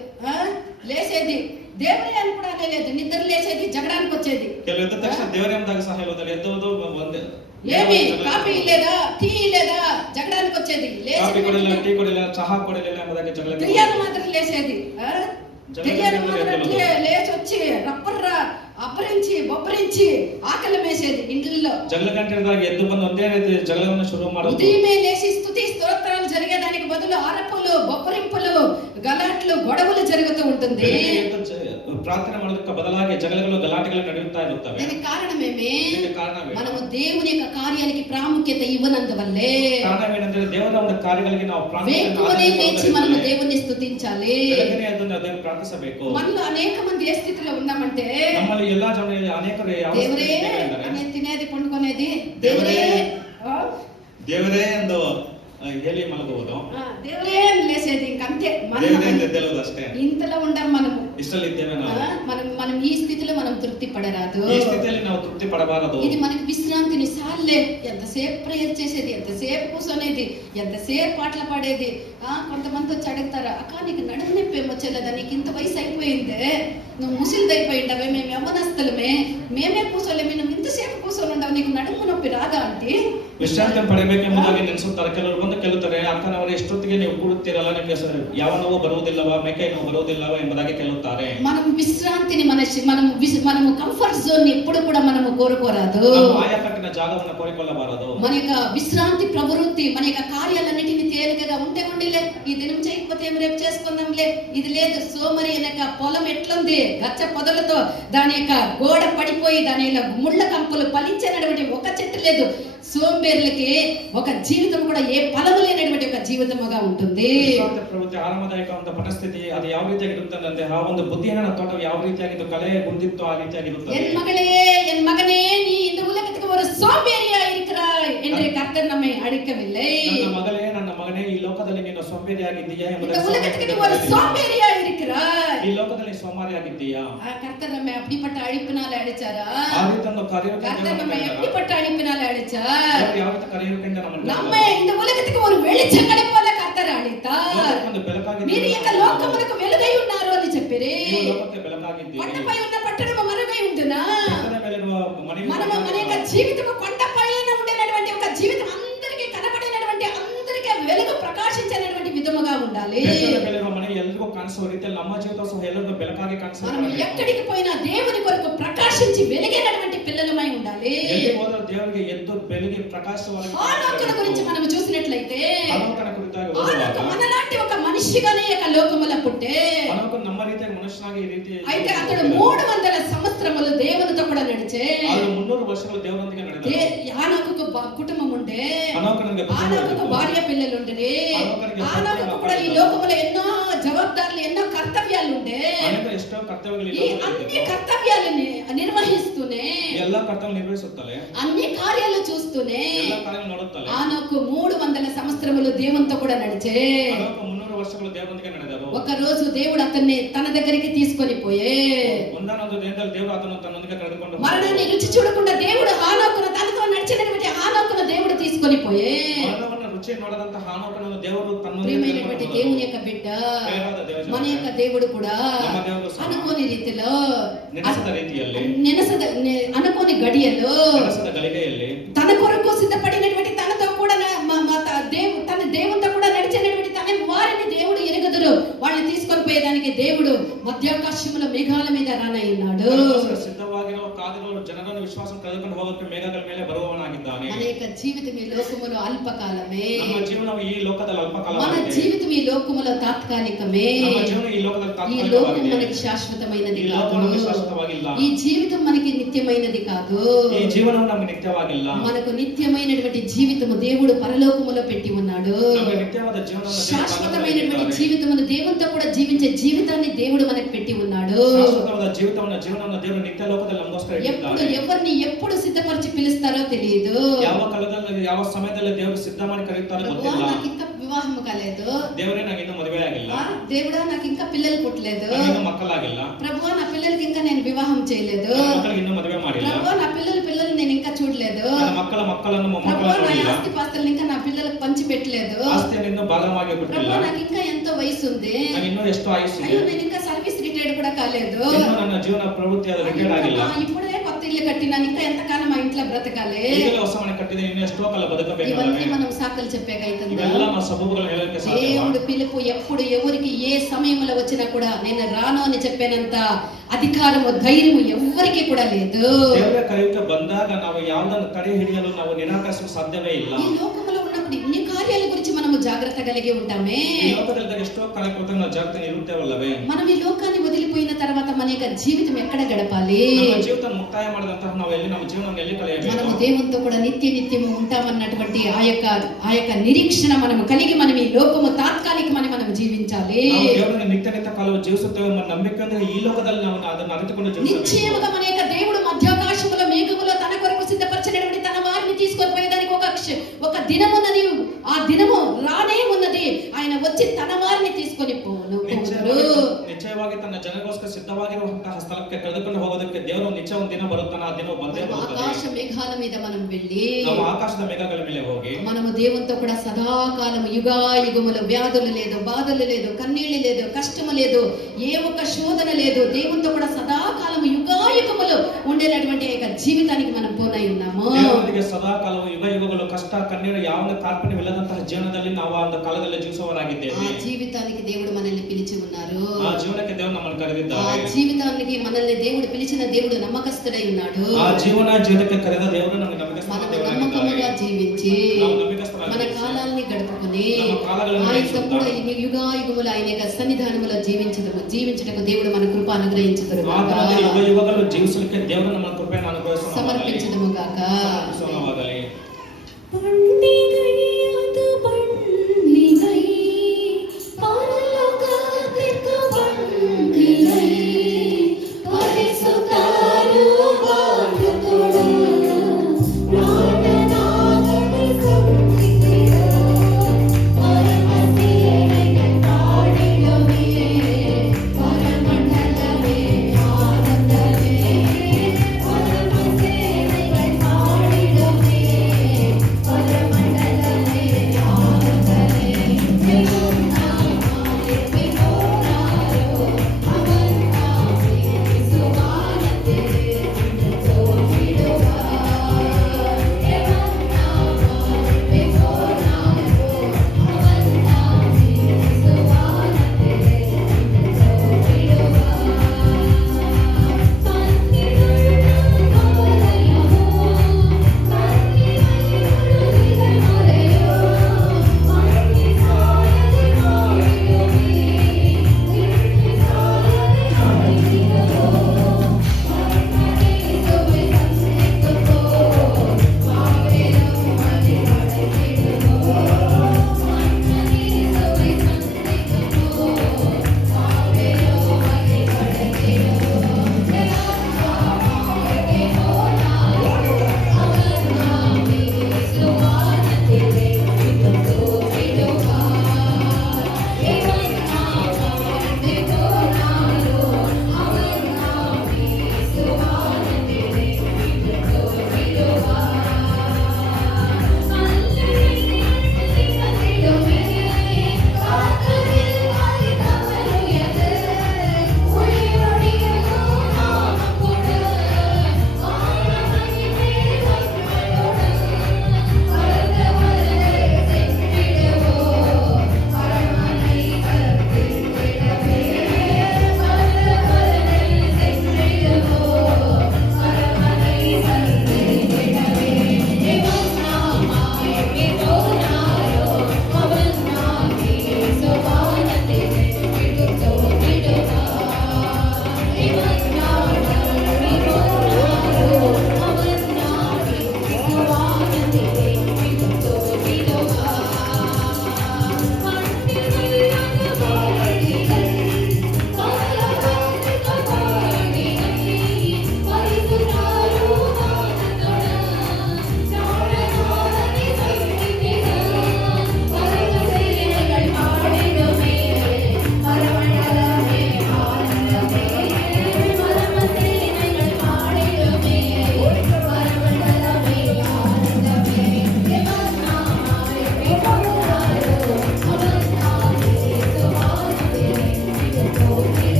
లేసేది దేవరే అని కూడా అనలేదు. నిద్ర లేసేది జగడానికి వచ్చేది. ಕೆಲವು ಎದ್ದ ತಕ್ಷಣ ದೇವರೇ ಎಂಬುದಾಗಿ ಸಹ ಹೇಳೋದಿಲ್ಲ. ಎದ್ದುವುದು ಒಂದೇ ఏమి కాఫీ లేదా టీ లేదా జగడానికి వచ్చేది. ಕಾಫಿ ಕೊಡಲಿಲ್ಲ, లేసేది ಟೀ ಕೊಡಲಿಲ್ಲ, ಚಹಾ ಕೊಡಲಿಲ್ಲ ಎಂಬುದಾಗಿ ಜಗಳಕ್ಕೆ దెయ్యాలు మాత్రం లేసేది. దెయ్యాలు మాత్రం లేచి వచ్చి రప్పర్రా అబ్బరించి బొబ్బరించి ఆకలి మేసేది ఇండ్లలో. ಜಗಳ ಗಂಟೆದಾಗ ಎದ್ದು ಬಂದು ಒಂದೇ ರೀತಿ ಜಗಳವನ್ನು ಶುರು ಮಾಡೋದು. ఉదయమే లేచి స్తుతి స్తోత్రాలు జరిగేదానికి బదులు అరపులు బొబ్బరింపులు గలాట్లు గొడవలు జరుగుతూ ఉంటుంది. ಬೆಳಿಗ್ಗೆ ಎದ್ದು ಪ್ರಾರ್ಥನೆ ಮಾಡೋದಕ್ಕೆ ಬದಲಾಗಿ ಜಗಳಗಳು ಗಲಾಟೆಗಳು ನಡೆಯುತ್ತಾ ಇರುತ್ತವೆ. దీనికి కారణమేమి? ಇದಕ್ಕೆ ಕಾರಣವೇ మనము దేవుని యొక్క కార్యానికి ప్రాముఖ్యత ఇవ్వనందువల్లే. ಕಾರಣವೇನೆಂದರೆ ದೇವರ ಒಂದು ಕಾರ್ಯಗಳಿಗೆ ನಾವು వేకువనే లేచి మనము దేవుణ్ణి స్తుతించాలి. ಬೆಳಗಿನ ಎದ್ದು ದೇವರು ಪ್ರಾರ್ಥಿಸಬೇಕು. మనలో అనేక మంది ఏ స్థితిలో ఉన్నామంటే ನಮ್ಮಲ್ಲಿ ಎಲ್ಲಾ ಜನರು ಅನೇಕರು ಯಾವ దేవుడే ಸ್ಥಿತಿಯಲ್ಲಿ ಇದ್ದಾರೆ? అనే తినేది పండుకునేది దేవుడే ఆ? ದೇವರೇ ಎಂದು ಹೇಳಿ ಮಲಗುವುದು, దేవుడే అని లేసేది ఇంకంతే. ದೇವರೇ ಎಂದು ಎದ್ದೇಳುವುದು ಅಷ್ಟೇ. ఇంతలో ఉండం మనము. ಇಷ್ಟರಲ್ಲಿ ಇದ್ದೇವೆ ನಾವು. మనం ఈ స్థితిలో మనం తృప్తి పడరాదు. ಈ ಸ್ಥಿತಿಯಲ್ಲಿ ನಾವು ತೃಪ್ತಿ పడಬಾರದು. ఇది మనకి విశ్రాంతిని సాల్లే ఎంతసేపు ప్రేయర్ చేసేది, ఎంతసేపు కూర్చొనేది, ఎంతసేపు పాటలు పాడేది. కొంతమంది వచ్చి అడుగుతారా, అక్క నీకు నడుము నొప్పి ఏమో చెల్లదా, నీకు ఇంత వయసు అయిపోయిందే, నువ్వు ముసిలిదైపోయిండవే, మేము యవ్వనస్తులమే, మేమే కూర్చోలేమే, నువ్వు ఇంతసేపు కూర్చొని ఉండవు, నీకు నడుము నొప్పి రాదా అంటే ವಿಶ್ರಾಂತಿ ಪಡೆಯಬೇಕೆಂಬುದಾಗಿ ನೆನೆಸುತ್ತಾರೆ. ಕೆಲವರು ಬಂದು ಕೇಳುತ್ತಾರೆ, ಅಕ್ಕನವರೇ ಇಷ್ಟೊತ್ತಿಗೆ ನೀವು ಕೂಡುತ್ತೀರಲ್ಲ, ನಿಮಗೆ ಯಾವ ನೋವು ಬರುವುದಿಲ್ಲವಾ, ಮೇಕೈ ನೋವು ಬರುವುದಿಲ್ಲವಾ ಎಂಬುದಾಗಿ ಕೇಳುತ್ತಾರೆ. మనం విశ్రాంతిని మనము కంఫర్ట్ జోన్ ఎప్పుడు కూడా మనము కోరుకోరాదు. ನಾವು ಆಯಾಕಟ್ಟಿನ ಜಾಗವನ್ನು ಕೋರಿಕೊಳ್ಳಬಾರದು. మన యొక్క విశ్రాంతి ప్రవృత్తి మన యొక్క కార్యాలన్నిటిని తేలికగా ఉంటే ఉండిలే, ఈ దినం చేయకపోతే రేపు చేసుకుందాంలే, ఇది లేదు సోమరి అనక పొలం ఎట్లుంది గచ్చ పొదలతో దాని యొక్క గోడ పడిపోయి దాని ముళ్ళ కంపులు ఫలించినటువంటి ఒక చెట్టు లేదు. సోంబేర్లకి ఒక జీవితం కూడా ఏ ఫలము లేనటువంటి ఒక జీవితముగా ఉంటుంది. ವಿಶ್ರಾಂತಿ ಪ್ರವೃತ್ತಿ ಆರಾಮದಾಯಕವಾದ ಪರಿಸ್ಥಿತಿ ಅದು ಯಾವ ರೀತಿಯಾಗಿ ಇರುತ್ತದೆ, ಆ ಒಂದು ಬುದ್ಧಿಹೀನ ತೋಟ ಯಾವ ರೀತಿಯಾಗಿದ್ದು ಕಲೆ ಗುಂದಿತ್ತು ಆ ರೀತಿಯಾಗಿರುತ್ತದೆ. என் மகளே என் மகனே நீ இந்த உலகத்துக்கு ஒரு சோம்பேறியா இருக்கிறாய் என்று கர்த்தர் நம்மை அழைக்கவில்லை. ನನ್ನ ಮಗಳೇ ನನ್ನ ಮಗನೇ ಈ ಲೋಕದಲ್ಲಿ ನೀನು ಸೋಂಬೇರಿಯಾಗಿದ್ದೀಯಾ இந்த ಎಂಬುದನ್ನು உலகத்துக்கு நீ ஒரு சோம்பேறியா இருக்கிறாய். ಈ ಲೋಕದಲ್ಲಿ ಸೋಮಾರಿಯಾಗಿದ್ದೀಯಾ? கர்த்தர் நம்மை அப்படிப்பட்ட அழைப்பினால அழைச்சாரா? ಆ ರೀತಿ ಒಂದು ಕರೆಯೋಕೆ கர்த்தர் நம்மை எப்படிப்பட்ட அழைப்பினால அழைச்சார்? ಯಾವ ರೀತಿ ಕರೆಯೋಕೆ ನಮ್ಮನ್ನು நம்மை இந்த உலகத்துக்கு ஒரு வெளிச்சங்களை போல கர்த்தர் అழைத்தார். ಒಂದು ಬೆಳಕಾಗಿ మీరు యొక్క లోకమునకు వెలుగై ఉన్నారు అని చెప్పిరి. ನೀವು ಲೋಕಕ್ಕೆ ಬೆಳಕಾಗಿದ್ದೀರಿ. కొండపై ఉన్న పట్టణము మనమై ఉండునా? ಬೆಟ್ಟದ ಮೇಲಿರುವ ಮನೆಯು మనము మన యొక్క జీవితము కొండపైన ఉండేటువంటి ఒక జీవితం అందరికీ కనబడినటువంటి అందరికీ వెలుగు ప్రకాశించేటువంటి విధముగా ఉండాలి. ಬೆಟ್ಟದ ಮೇಲಿರುವ ಮನೆ ಎಲ್ರಿಗೂ ಕಾಣಿಸುವ ರೀತಿಯಲ್ಲಿ ನಮ್ಮ ಜೀವಿತ ಸಹ ಎಲ್ಲರಿಗೂ ಬೆಳಕಾಗಿ ಕಾಣಿಸುವ మనం ఎక్కడికి పోయినా దేవుని కొరకు ప్రకాశించి వెలిగేటువంటి పిల్లలమై ఉండాలి. ಎಲ್ಲಿ ಹೋದರೂ ದೇವರಿಗೆ ಎದ್ದು ಬೆಳಗಿ ಪ್ರಕಾಶವಾಗಿ హానోకుల గురించి మనం చూసినట్లయితే ಹನೋಕನ ಕುರಿತಾಗಿ హానోకు ಓದುವಾಗ మనలాంటి ఒక మనిషిగానే యొక్క లోకముల పుట్టే. ಹನೋಕನು ನಮ್ಮ ರೀತಿಯ ಮನುಷ್ಯನಾಗಿ ಈ ರೀತಿ అయితే అతడు 300 సంవత్సరములు దేవునితో కూడా నడిచే. ಅವರು 300 ವರ್ಷಗಳು ದೇವರೊಂದಿಗೆ ನಡೆದರು. హానోకుకు కుటుంబం ఉండే. ಹನೋಕನಿಗೆ హానోకుకు భార్య పిల్లలు ఉండే. హానోకుకు కూడా ఈ లోకములో ఎన్నో జవాబుదారులు ఎన్నో కర్తవ్యాలు ఉండే. ಅನೇಕ ಎಷ್ಟೋ ಕರ್ತವ್ಯಗಳು ఈ అన్ని కర్తవ్యాలని నిర్వహిస్తూనే ಎಲ್ಲ ಕರ್ತವ್ಯ ನಿರ್ವಹಿಸುತ್ತಲೇ అన్ని కార్యాలు చూస్తూనే ಎಲ್ಲ ಕಾರ್ಯಗಳು ನೋಡುತ್ತಲೇ హానోకు 300 సంవత్సరములు దేవునితో కూడా నడిచే. ಹನೋಕ 300 ವರ್ಷಗಳು ದೇವರೊಂದಿಗೆ ನಡೆದರು. ఒక రోజు దేవుడు అతన్ని తన దగ్గరికి తీసుకొని పోయే. ಒಂದಾನೊಂದು ದಿನದಲ್ಲಿ ದೇವರು ಆತನನ್ನು ತನ್ನೊಂದಿಗೆ ಕರೆದುಕೊಂಡು మరణాన్ని రుచి చూడకుండా దేవుడు హానోకును తనతో నడిచినటువంటి హానోకును దేవుడు తీసుకొని పోయే. ಮರಣವನ್ನು ರುಚಿ ನೋಡದಂತ ಹಾನೋಕನನ್ನು ದೇವರು ತನ್ನೊಂದಿಗೆ ప్రియమైనటువంటి దేవుని యొక్క బిడ్డ, ಪ್ರಿಯರಾದ ದೇವಜನರೇ, మన యొక్క దేవుడు కూడా ನಮ್ಮ ದೇವರು ಸಹ అనుకోని రీతిలో ನೆನೆಸದ ರೀತಿಯಲ್ಲಿ అనుకోని గడియలో ನೆನೆಸದ ಗಳಿಗೆಯಲ್ಲಿ తన కొరకు సిద్ధపడినటువంటి తనతో కూడా తన దేవునితో కూడా నడిచినటువంటి తన వారిని దేవుడు ఎరుగుదురు వాళ్ళని తీసుకొని పోయేదానికి దేవుడు మధ్యాకాశముల మేఘాల మీద రానయ్యున్నాడు. ಸಿದ್ಧವಾಗಿರುವ ಕಾದಿರುವ ಜನರನ್ನು ವಿಶ್ವಾಸ ಕಳೆದುಕೊಂಡು ಹೋಗೋಕೆ ಮೇಘಗಳ ಮೇಲೆ ಬರುವವನಾಗಿದ್ದಾನೆ. మన యొక్క జీవితం ఈ లోకములో అల్పకాలమే. ನಮ್ಮ ಜೀವನವು ಈ ಲೋಕದಲ್ಲಿ మన ಅಲ್ಪಕಾಲವಾಗಿದೆ. జీవితం ఈ లోకములో తాత్కాలికమే. ನಮ್ಮ ಜೀವನ ಈ ಲೋಕದಲ್ಲಿ ఈ లోకం ತಾತ್ಕಾಲಿಕವಾಗಿದೆ. మనకి శాశ్వతమైనది ಈ కాదు. ಲೋಕ ನಮಗೆ ಶಾಶ್ವತವಾಗಿಲ್ಲ. ఈ జీవితం మనకి నిత్యమైనది కాదు. ಈ ಜೀವನವು ನಮಗೆ ನಿತ್ಯವಾಗಿಲ್ಲ. మనకు నిత్యమైనటువంటి జీవితము దేవుడు పరలోకములో పెట్టి ఉన్నాడు. ನಮಗೆ ನಿತ್ಯವಾದ ಜೀವನವನ್ನು శాశ్వతమైనటువంటి జీవితమును దేవునితో కూడా జీవించే జీవితాన్ని దేవుడు మనకు పెట్టి ఉన్నాడు. ಶಾಶ್ವತವಾದ ಜೀವನವನ್ನು ದೇವರು ನಿತ್ಯ ಲೋಕದಲ್ಲಿ ನಮಗೋಸ್ಕರ ఎప్పుడు ಇಟ್ಟಿದ್ದಾನೆ. ఎవరిని ఎప్పుడు సిద్ధపరిచి పిలుస్తారో తెలియదు. ಯಾವ ಕಾಲದಲ್ಲಿ ಯಾವ ಸಮಯದಲ್ಲಿ ದೇವರು ಸಿದ್ಧ ಮಾಡಿ ಕರೆಯುತ್ತಾರೋ ప్రభువా, ಗೊತ್ತಿಲ್ಲ. నాకు ఇంకా వివాహం కాలేదు. ದೇವರೇ నాకు ಇನ್ನೂ ಮದುವೆ ಆಗಿಲ್ಲ. దేవుడా నాకు ఇంకా పిల్లలు పుట్టలేదు. ನನಗೆ ಇನ್ನೂ ಮಕ್ಕಳಾಗಿಲ್ಲ. ప్రభువా నా పిల్లలకి ఇంకా నేను వివాహం చేయలేదు. ನನ್ನ ಮಕ್ಕಳಿಗೆ ಇನ್ನೂ ಮದುವೆ ಮಾಡಿಲ್ಲ. ప్రభువా నా పిల్లలు నేను ఇంకా చూడలేదు. ನನ್ನ ಮಕ್ಕಳನ್ನು ప్రభువా ಮೊಮ್ಮಕ್ಕಳನ್ನು నా ನೋಡಿಲ್ಲ. ఆస్తి పాస్తులు ఇంకా నా పిల్లలకు పంచి పెట్టలేదు. ಆಸ್ತಿಯನ್ನು ಇನ್ನೂ ಭಾಗವಾಗಿ ಬಿಟ್ಟಿಲ್ಲ. ప్రభువా నాకు ఇంకా ఎంతో వయసు ఉంది. ನನಗೆ ಇನ್ನೂ ಎಷ್ಟು ಆಯುಸ್ಸಿದೆ. అయ్యో నేను ఇంకా సర్వీస్ రిటైర్డ్ కూడా కాలేదు. ಇನ್ನೂ ನನ್ನ ಜೀವನ ಪ್ರವೃತ್ತಿ ಅದು ರಿಟೈರ್ಡ್ ಆಗಿಲ್ಲ. ఇప్పుడే కొత్త ఇల్లు కట్టినాను, ఇంకా ఎంతకాలం మా ఇంట్లో బ్రతకాలి. ಈಗಲೇ ಹೊಸ ಮನೆ ಕಟ್ಟಿದೆ, ಇನ್ನೂ ಎಷ್ಟೋ ಕಾಲ ಬದುಕಬೇಕಲ್ಲವೇ? ఇవన్నీ మనం సాకులు చెప్పాకైతుందా? ಇವೆಲ್ಲ ನಾವು ಸಬೂಬುಗಳು ಹೇಳೋಕೆ ಸಾಧ್ಯವಾ? దేవుడు పిలుపు ఎప్పుడు ఎవరికి ఏ సమయంలో వచ్చినా కూడా నేను రాను అని చెప్పేనంత అధికారము ధైర్యము ఎవరికి కూడా లేదు. ದೇವರ ಕರೆಯುಕ್ಕೆ ಬಂದಾಗ ನಾವು ಯಾವುದನ್ನು ತಡೆ ಹಿಡಿಯಲು ನಾವು ನಿರಾಕರಿಸಲು ಸಾಧ್ಯವೇ ಇಲ್ಲ. ఈ లోకములో ఉన్నప్పుడు ఇన్ని కార్యాల గురించి మనము జాగ్రత్త కలిగి ఉంటామే. ಈ ಲೋಕದಲ್ಲಿ ಎಷ್ಟೋ ಕಾರ್ಯಕ್ರಮ ನಾವು ಜಾಗೃತಿ ಇರುತ್ತೇವಲ್ಲವೇ? మనం ఈ లోకాన్ని వదిలిపోయిన తర్వాత మన యొక్క జీవితం ఎక్కడ గడపాలి? ನಮ್ಮ ಜೀವಿತ ಮುಕ್ತಾಯ ಮಾಡಿದಂತಹ ನಾವು ಎಲ್ಲಿ ನಮ್ಮ ಜೀವನವನ್ನು ಎಲ್ಲಿ ಕಳೆಯಬೇಕು? మనము దేవునితో కూడా నిత్యము ఉంటామన్నటువంటి ఆ యొక్క నిరీక్షణ మనము కలిగి మనం ఈ లోకము తాత్కాలికమని మనం జీవించాలి. ನಾವು ದೇವರನ್ನು ನಿತ್ಯ ಕಾಲವು ಜೀವಿಸುತ್ತೇವೆ ಎಂಬ ನಂಬಿಕೆ ಅಂದ್ರೆ ಈ ಲೋಕದಲ್ಲಿ ನಾವು ಅದನ್ನು ಅರಿತುಕೊಂಡು ಜೀವಿಸಬೇಕು. నిశ్చయముగా మన యొక్క దేవుడు మధ్యాకాశములో మేఘములో తన కొరకు సిద్ధపరచినటువంటి తన వారిని తీసుకొని పోయేదానికి ఒక దినమున్నది. ఆ దినము రానే ఉన్నది. ఆయన వచ్చి తన వారిని తీసుకొని పోవును. ನಿಶ್ಚಯವಾಗಿ ತನ್ನ ಜನಗೋಸ್ಕರ ಸಿದ್ಧವಾಗಿರುವಂತಹ ಸ್ಥಳಕ್ಕೆ ಕರೆದುಕೊಂಡು ಹೋಗೋದಕ್ಕೆ ದೇವರು ನಿಶ್ಚಯ ಒಂದು ದಿನ ಬರುತ್ತಾನೆ. ಆ ದಿನ ಬಂದೇ ಬರುತ್ತದೆ. ఆకాశ మేఘాల మీద మనం వెళ్ళి ನಾವು ಆಕಾಶದ ಮೇಘಗಳ ಮೇಲೆ ಹೋಗಿ మనము దేవునితో కూడా సదాకాలము యుగాయుగములు వ్యాధులు లేదు, బాధలు లేదు, కన్నీళ్లు లేదు, కష్టము లేదు, ఏ ఒక్క శోధన లేదు. దేవునితో కూడా సదాకాలము యుగాయుగములు ఉండేటటువంటి యొక్క జీవితానికి మనం పోనై ఉన్నాము. ದೇವರೊಂದಿಗೆ ಸದಾಕಾಲವು ಯುಗಗಳು ಕಷ್ಟ ಕಣ್ಣೀರು ಯಾವ ಕಾರ್ಪಣ್ಯವಿಲ್ಲದಂತಹ ಜೀವನದಲ್ಲಿ ನಾವು ಆ ಒಂದು ಕಾಲದಲ್ಲಿ ఆ ಜೀವಿಸುವವರಾಗಿದ್ದೇವೆ. జీవితానికి దేవుడు మనల్ని పిలిచి ఉన్నారు. ಆ ಜೀವನಕ್ಕೆ ದೇವರು ನಮ್ಮನ್ನು ఆ ಕರೆದಿದ್ದಾರೆ. జీవితానికి మనల్ని దేవుడు పిలిచిన దేవుడు నమ్మకస్తుడై ఉన్నాడు. ಆ ಜೀವನಕ್ಕೆ ಕರೆದ ದೇವರು ನಮಗೆ మనము నమ్మకముగా జీవించి ನಾವು ನಂಬಿಕಸ್ಥರಾಗಿ మన కాలాన్ని గడుపుకొని ನಮ್ಮ ಕಾಲಗಳನ್ನು ఆయనతో ನಡೆಸುತ್ತಾ కూడా ఈ యుగాయుగములు ఆయన యొక్క సన్నిధానములో జీవించుటకు దేవుడు మన కృప అనుగ్రహించుదురు. ಯುಗಗಳು ಜೀವಿಸಲಿಕ್ಕೆ ದೇವರು ನಮ್ಮ ಕೃಪೆಯನ್ನು